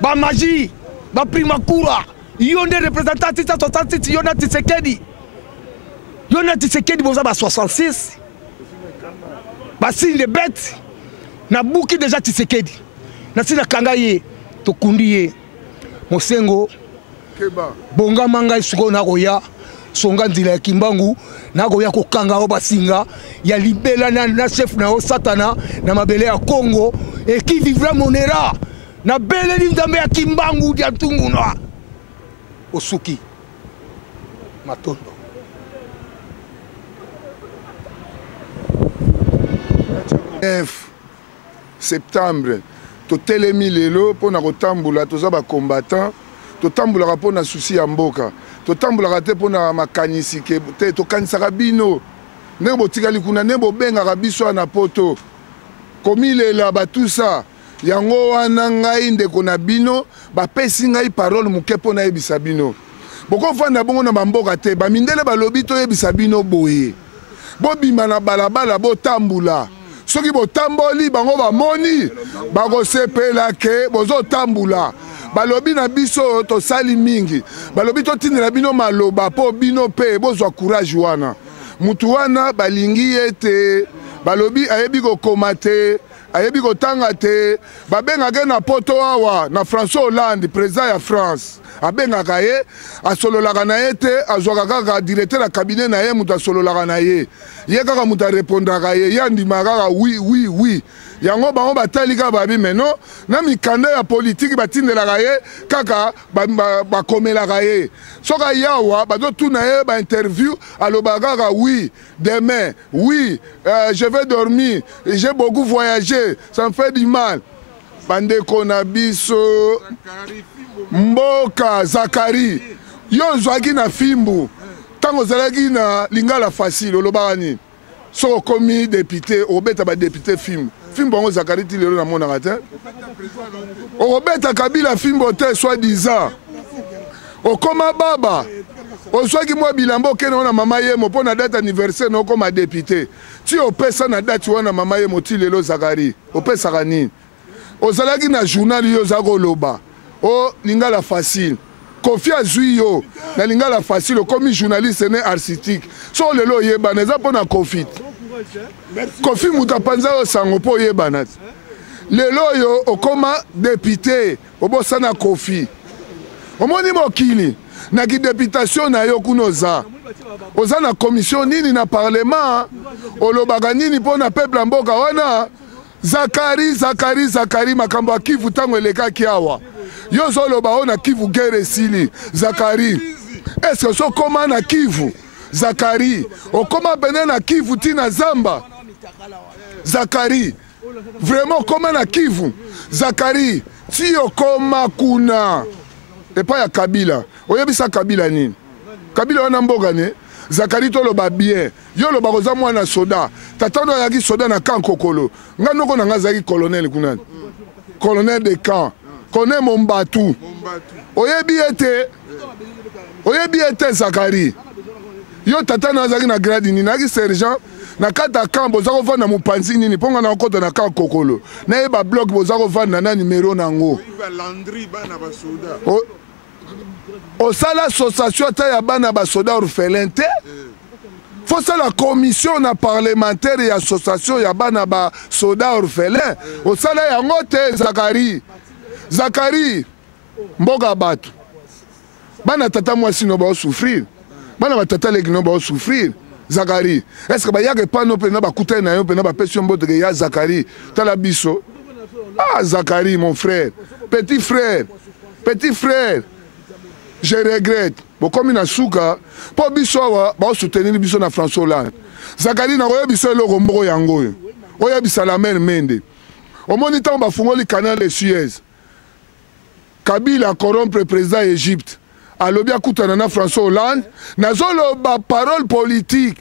ba magie ba primakura yonde représentant 66 Yona Tshisekedi boza ba 66 ba signe de bête na buki déjà Tshisekedi na sina kangaye to kundiye Mosengo bonga manga isuko na koya songa nzila ya kimbangu na koya kokanga o basinga ya libela na chef na o satana na mabele ya Congo et qui vivra monera na bele nzambe ya kimbangu ya ntunguna osuki matondo septembre totelemi lelo pona kotambula toza ba combattant totambulaka pona souci ya mboka totambulaka te pona makanisi ke te tokanisaka bino ndenge botikali kuna ndenge bobengaka biso na poto komilela batusa yango wana ngai ndeko na bino bapesi ngai parole moke mpona yebisa bino bokofanda bongo na bamboka te bamindele balobi toyebisa bino boye bobima na balabala botambula soki botamboli bango bamoni bakosepela ke bozotambula balobi na biso tosali mingi balobi totindela bino maloba po bino pe bozwa courage wana mutu wana balingi ete balobi ayebi kokoma te ayebi kotanga te babengaka na poto awa na François Hollande président ya France abengaka ye asololaka na ye te azwaka kaka directeur ya cabinet na ye mutu asololaka na ye ye kaka mutu arepondaka ye ye andimaka kaka oui yango bango batali kaka babi meno na mikanda ya politiki batindelaka ye kaka bakomelaka ye soka yawa bazotuna ye bainterview alobaka kaka oui demain oui je vais dormir j'ai beaucoup voyagé ça me fait du mal bandeko na biso mboka Zakari yo zwaki na fimbu Tango zalaki na lingala facile olobaka nini so okomi député obeta ba député film bongo Zakari ti lelo na monaka te obeta Kabila film bote soi-disant okoma baba ozwaki mwa bilamba okende wana mama yemo mpo na date anniversaire na okoma député ti opesa na date wana mama yemo ti lelo Zakari opesaka nini ozalaki na journal yo oza koloba o lingala facile Kofi azwi yo na lingala facile okomi journaliste ne artistique so lelo oyebana eza mpo na Kofi Kofi mutu apanza yo sango mpo oyebana lelo oyo okoma député obosana Kofi omoni mokili na kideputation na yo kuna oza na commission nini na parlement olobaka nini mpo na peuple mboka wana Zakari makambo ya Kivu ntango elekaki awa yo zoloba o na Kivu guerre esili Zakari eske so koma na Kivu Zakari okoma pene na Kivu tina zamba Zakari vraiment koma na Kivu Zakari ti okoma kuna epa ya Kabila oyebisa Kabila nini Kabila wana mboka ne Zakari toloba bien yo loba koza mwana soda tatando yaki soda na camp Kokolo nga noko na ngazaki colonel kuna colonel de camp Colonel Mombatu oyebi ete Zakari yo tata na zaki na grade ni naki sergent na kata camp boza ko vanda mopanzi nini ponga na kota na camp Kokolo na yeba bloc boza ko vanda na numéro nango osala association ta ya bana ba soda orphelin te faut ça la commission na parlementaire et association ya bana ba soda orphelin osala yango te Zakari mboga batu bana tata mwasi no ba souffrir bana batata leki no ba souffrir Zakari est-ce que ba yake pano pe na ba kutai na yo pe na ba pession mbote ke ya Zakari tala biso Zakari mon frère petit frère je regrette bokomi na suka po biso awa ba soutenir biso na François Hollande Zakari na oyo biso eloko mboko yango oyo bisa la mer mende omoni ntango bafungoli canal de Suez Kabila corrompre président Égypte alobi akutana na François Hollande nazoloba parole politique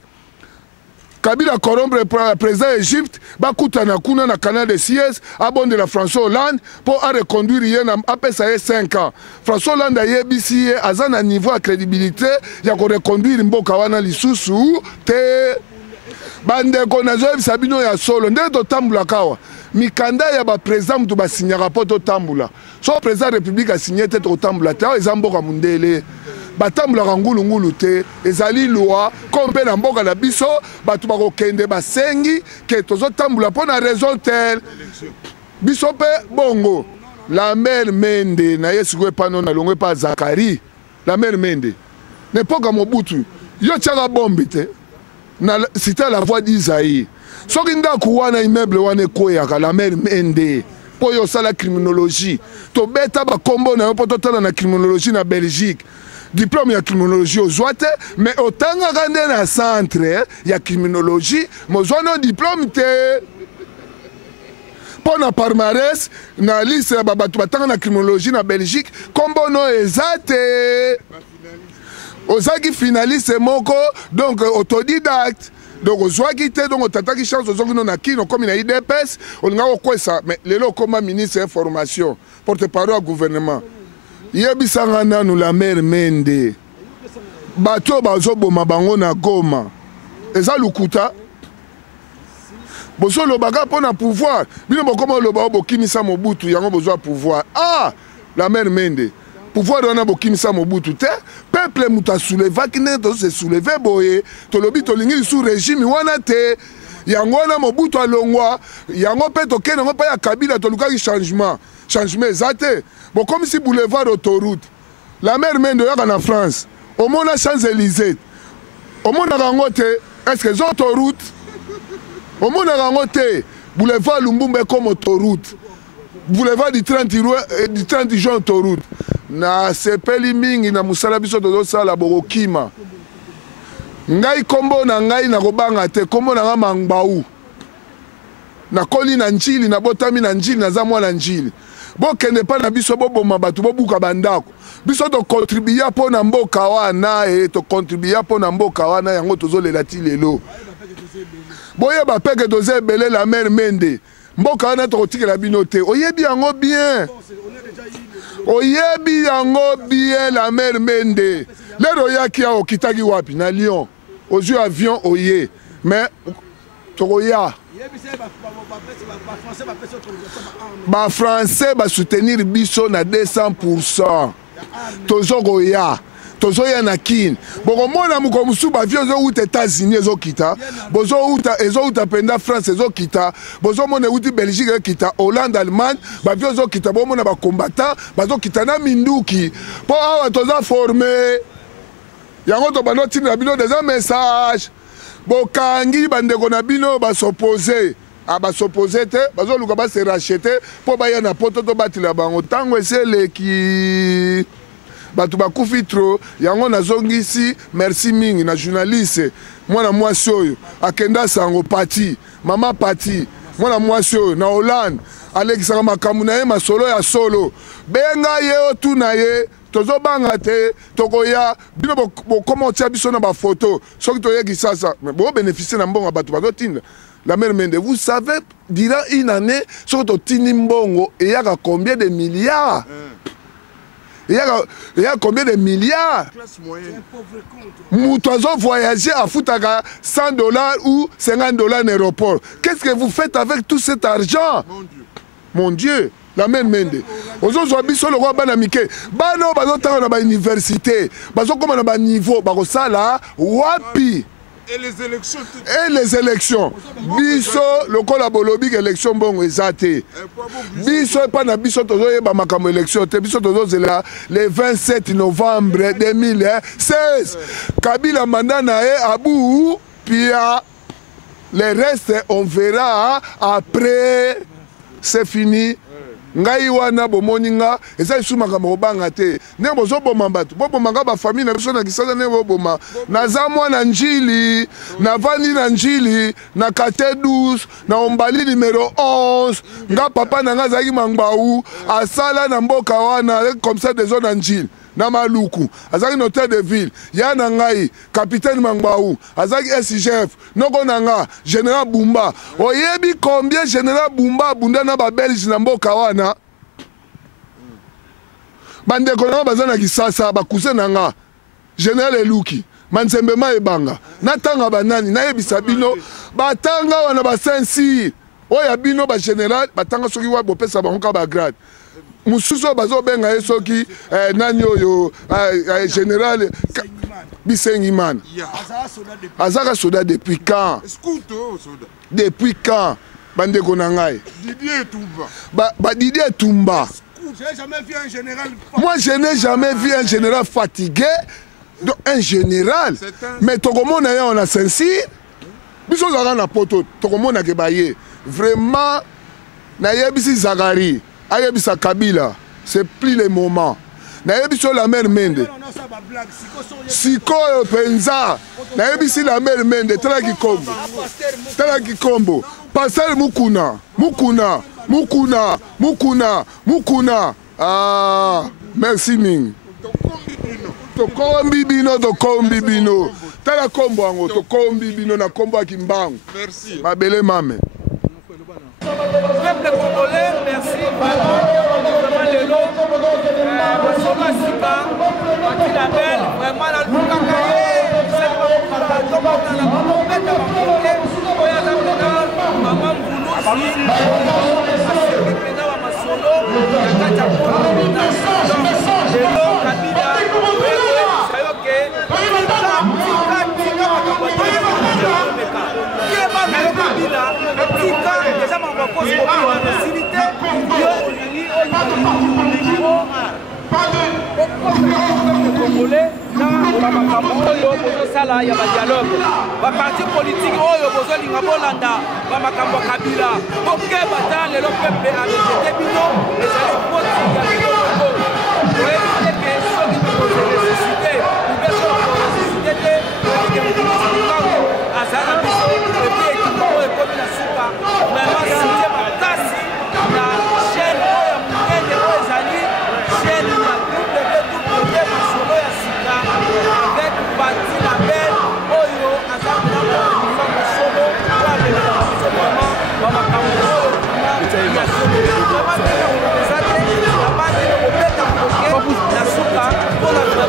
Kabila corrompre président Égypte bakutana kuna na canal de Suez abondela François Hollande pour reconduire ye na apesa ye 5 ans François Hollande ayebisi ye aza na niveau ya crédibilité ya ko reconduire mboka wana lisusu te bandeko nazoyebisa bino ya solo nde totambulaka awa mikanda ya baprésident mutu basinyaka mpo totambula so président république asinye te totambula te awa eza mboka mundele batambulaka ngulungulu te ezali loi ko mpe na mboka na biso bato bakokende basengi ke tozotambula mpo na raison tel biso mpe bongo la mère Mende na ye sikoyo epano na longo epa Zakari la mère Mende na epoka Mobutu yo tiaka bombi te na cité la voix d'Isaïe soki ndako wana immeuble wana ekweyaka la mère Mende mpo yo osala criminologie tobeta bakombo na yo mpo totala na criminologie na Belgique diplôme ya criminologie ozwa te mais otangaka nde na centre ya criminologie mozwa no diplôme te mpo na palmarès na liste ya bato batanga na criminologie na Belgique kombo no eza te ozaki finaliste moko donc autodidacte donc ozwaki te donc otataki chance ozongi no na kino komi na IDPS olinga kokwesa mais lelo okoma ministre information porte-parole ya gouvernement yebisanga nanu la mère Mende bato bazoboma bango na Goma eza lukuta bozolobaka mpo na pouvoir bino bokoma oloba bokimisa Mobutu yango bozwa pouvoir la mère Mende pouvoir wana bokimisa Mobutu te peuple mutu asoulevaki nde tozose souleve boye tolobi tolingi lisu régime wana te yango wana Mobutu alongwa yango mpe tokende yango mpe ya Kabila tolukaki changement eza te bokomisi boulevard autoroute la mère Mende oyaka na France omona Champs-Élysées omonaka yango te est-ce que eza autoroute omonaka yango te boulevard Lumbumba comme autoroute boulevard du 30 juin autoroute na sepeli mingi na musala biso tozosala bokokima ngai kombo na ngai nakobanga te kombo na nga Mangbau nakoli na njili nabotami na njili naza mwana njili bokende pa na biso boboma bato bobuka bandako biso tokontribue mpo na mboka wana tokontribue mpo na mboka wana yango tozolela ti lelo boyeba peke toza ebele la mer mende mboka wana tokotikela bino te oyebi yango bien oyebi yango bien la mer mende lero oyaki awa okitaki wapi na Lyon ozwi avion oye mais tokoya bafrançais basoutenir biso na 200%. Tozokoya tozoya na kine bokomona moko mosusu bavio ezouta États-Unis ezokita ezouta penda France ezokita bozomona euti Belgique ekita Hollande Allemagne bavio ezokita bomona bacombattant bazokita na minduki mpo awa toza forme yango tobanda otinela bino déjà message bokangi bandeko na bino basopose basopose te bazoluka base rachete mpo baya na poto to batila bango ntango eseleki bato bakufi tro yango nazongisi merci mingi na journaliste mwana mwasi oyo akenda sango pati mama pati mwana mwasi oyo na Hollande alekisaka makambo na ye masolo ya solo benga ye otuna ye tozobanga te tokoya bino bokoma otia biso na bafoto soki toyeki sasa bobénéficie na mbongo bato bazotinda la mer mende vous savez dira une année soki totindi mbongo eyaka combien de milliards il y a combien de milliards? Moutazo voyager à Foutaga $100 ou $50 en aéroport. Qu'est-ce que vous faites avec tout cet argent? Mon Dieu, la même mende. Aujourd'hui, je le roi Banamike. Bano, bazo tanga na ba université. Bazo comme na ba niveau, bako sala wapi. Et les élections. Biso, le collabolobi élection bon ezate. Biso pas na biso tozo yeba makambo élection te biso tozo zela le 27 novembre 2016. Kabila mandana e abu pia le reste on verra après c'est fini. Ngai wana bomoninga eza isu makambo banga te ne bozo boma bato bobomanga ba famille na biso na kisasa ne boboma naza mwana njili na vandi na njili na kate 12 na ombali numéro 11 nga papa na nga zaki mangbaou asala na mboka wana comme ça des zones na njili na maluku azaki notaire de ville ya na ngai capitaine Mangbaou azaki SGF noko na nga général Bumba oyebi combien général Bumba bunda na ba Belge na mboka wana bandeko na baza na kisasa ba cousin na nga général Eluki Manzembe Maebanga natanga banani nayebisa bino batanga wana ba sensi oya bino ba général batanga soki wa bopesa bango ba grade mususu bazo benga esoki nani oyo général Bisengimana azaka soda depuis quand? Depuis quand? Bandeko na ngai Didier Toumba. Didier Toumba. J'ai jamais vu un général. Moi je n'ai jamais vu un général fatigué. Donc un général. Mais tokomona ya on a sensi. Biso zaka na poto tokomona ke baye. Vraiment na yebisi Zakari. Ayebisa Kabila, c'est plus le moment. Nayebiso la mer mende. Siko penza. Nayebisi la mer mende. Tala kikombo. Tala kikombo. Passer Mukuna. Mukuna. Mukuna. Mukuna. Mukuna. Ah, merci Ming. Tokombi bino, tokombi bino. Tala kombo ango, tokombi bino na kombo akimbangu. Merci. Mabele mame. Peuple congolais, merci vraiment le lot. Basoma Sika, Mati Label, vraiment la Lukakaye, cette maman congolais na bamakambo oyo bozosala ya badialogue baparti politike oyo bozolinga bolanda bamakambo ya Kabila bokeba ta lelo pepe arejete bino ezali poti ya biloko oyebi te ke soki tokozeresisite ubeso bakoresisite te oyebidemokilisilikango aza na biso epi ekipa oyo ekomi na suka mema site makasi na chaine oyo monene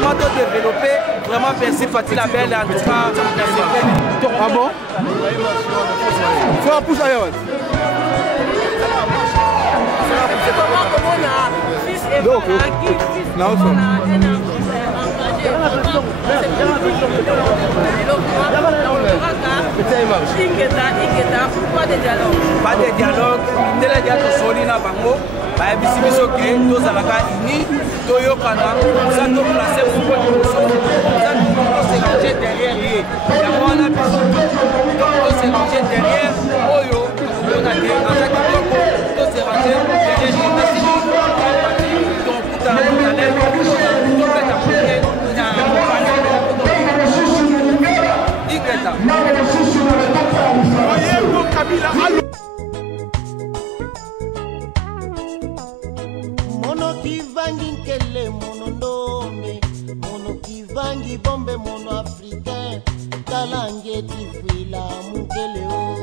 vraiment de développer. Vraiment, merci Fatih Labelle. En tout cas, ah bon? Faut un pouce ailleurs. Donc, non, pas de dialogue. Tele dia to solina bango. Ba bisi biso ke to zalaka ini to yokana. Ça to placer pour ça nous se ranger derrière lui. Ya wana biso to se ranger derrière oyo. On a dit en chaque fois to se ranger derrière lui. Donc tout à l'heure to peta pour Mono kivangi nkele mono ndome, mono kivangi bombe mono africain, talangeti fila mukele o.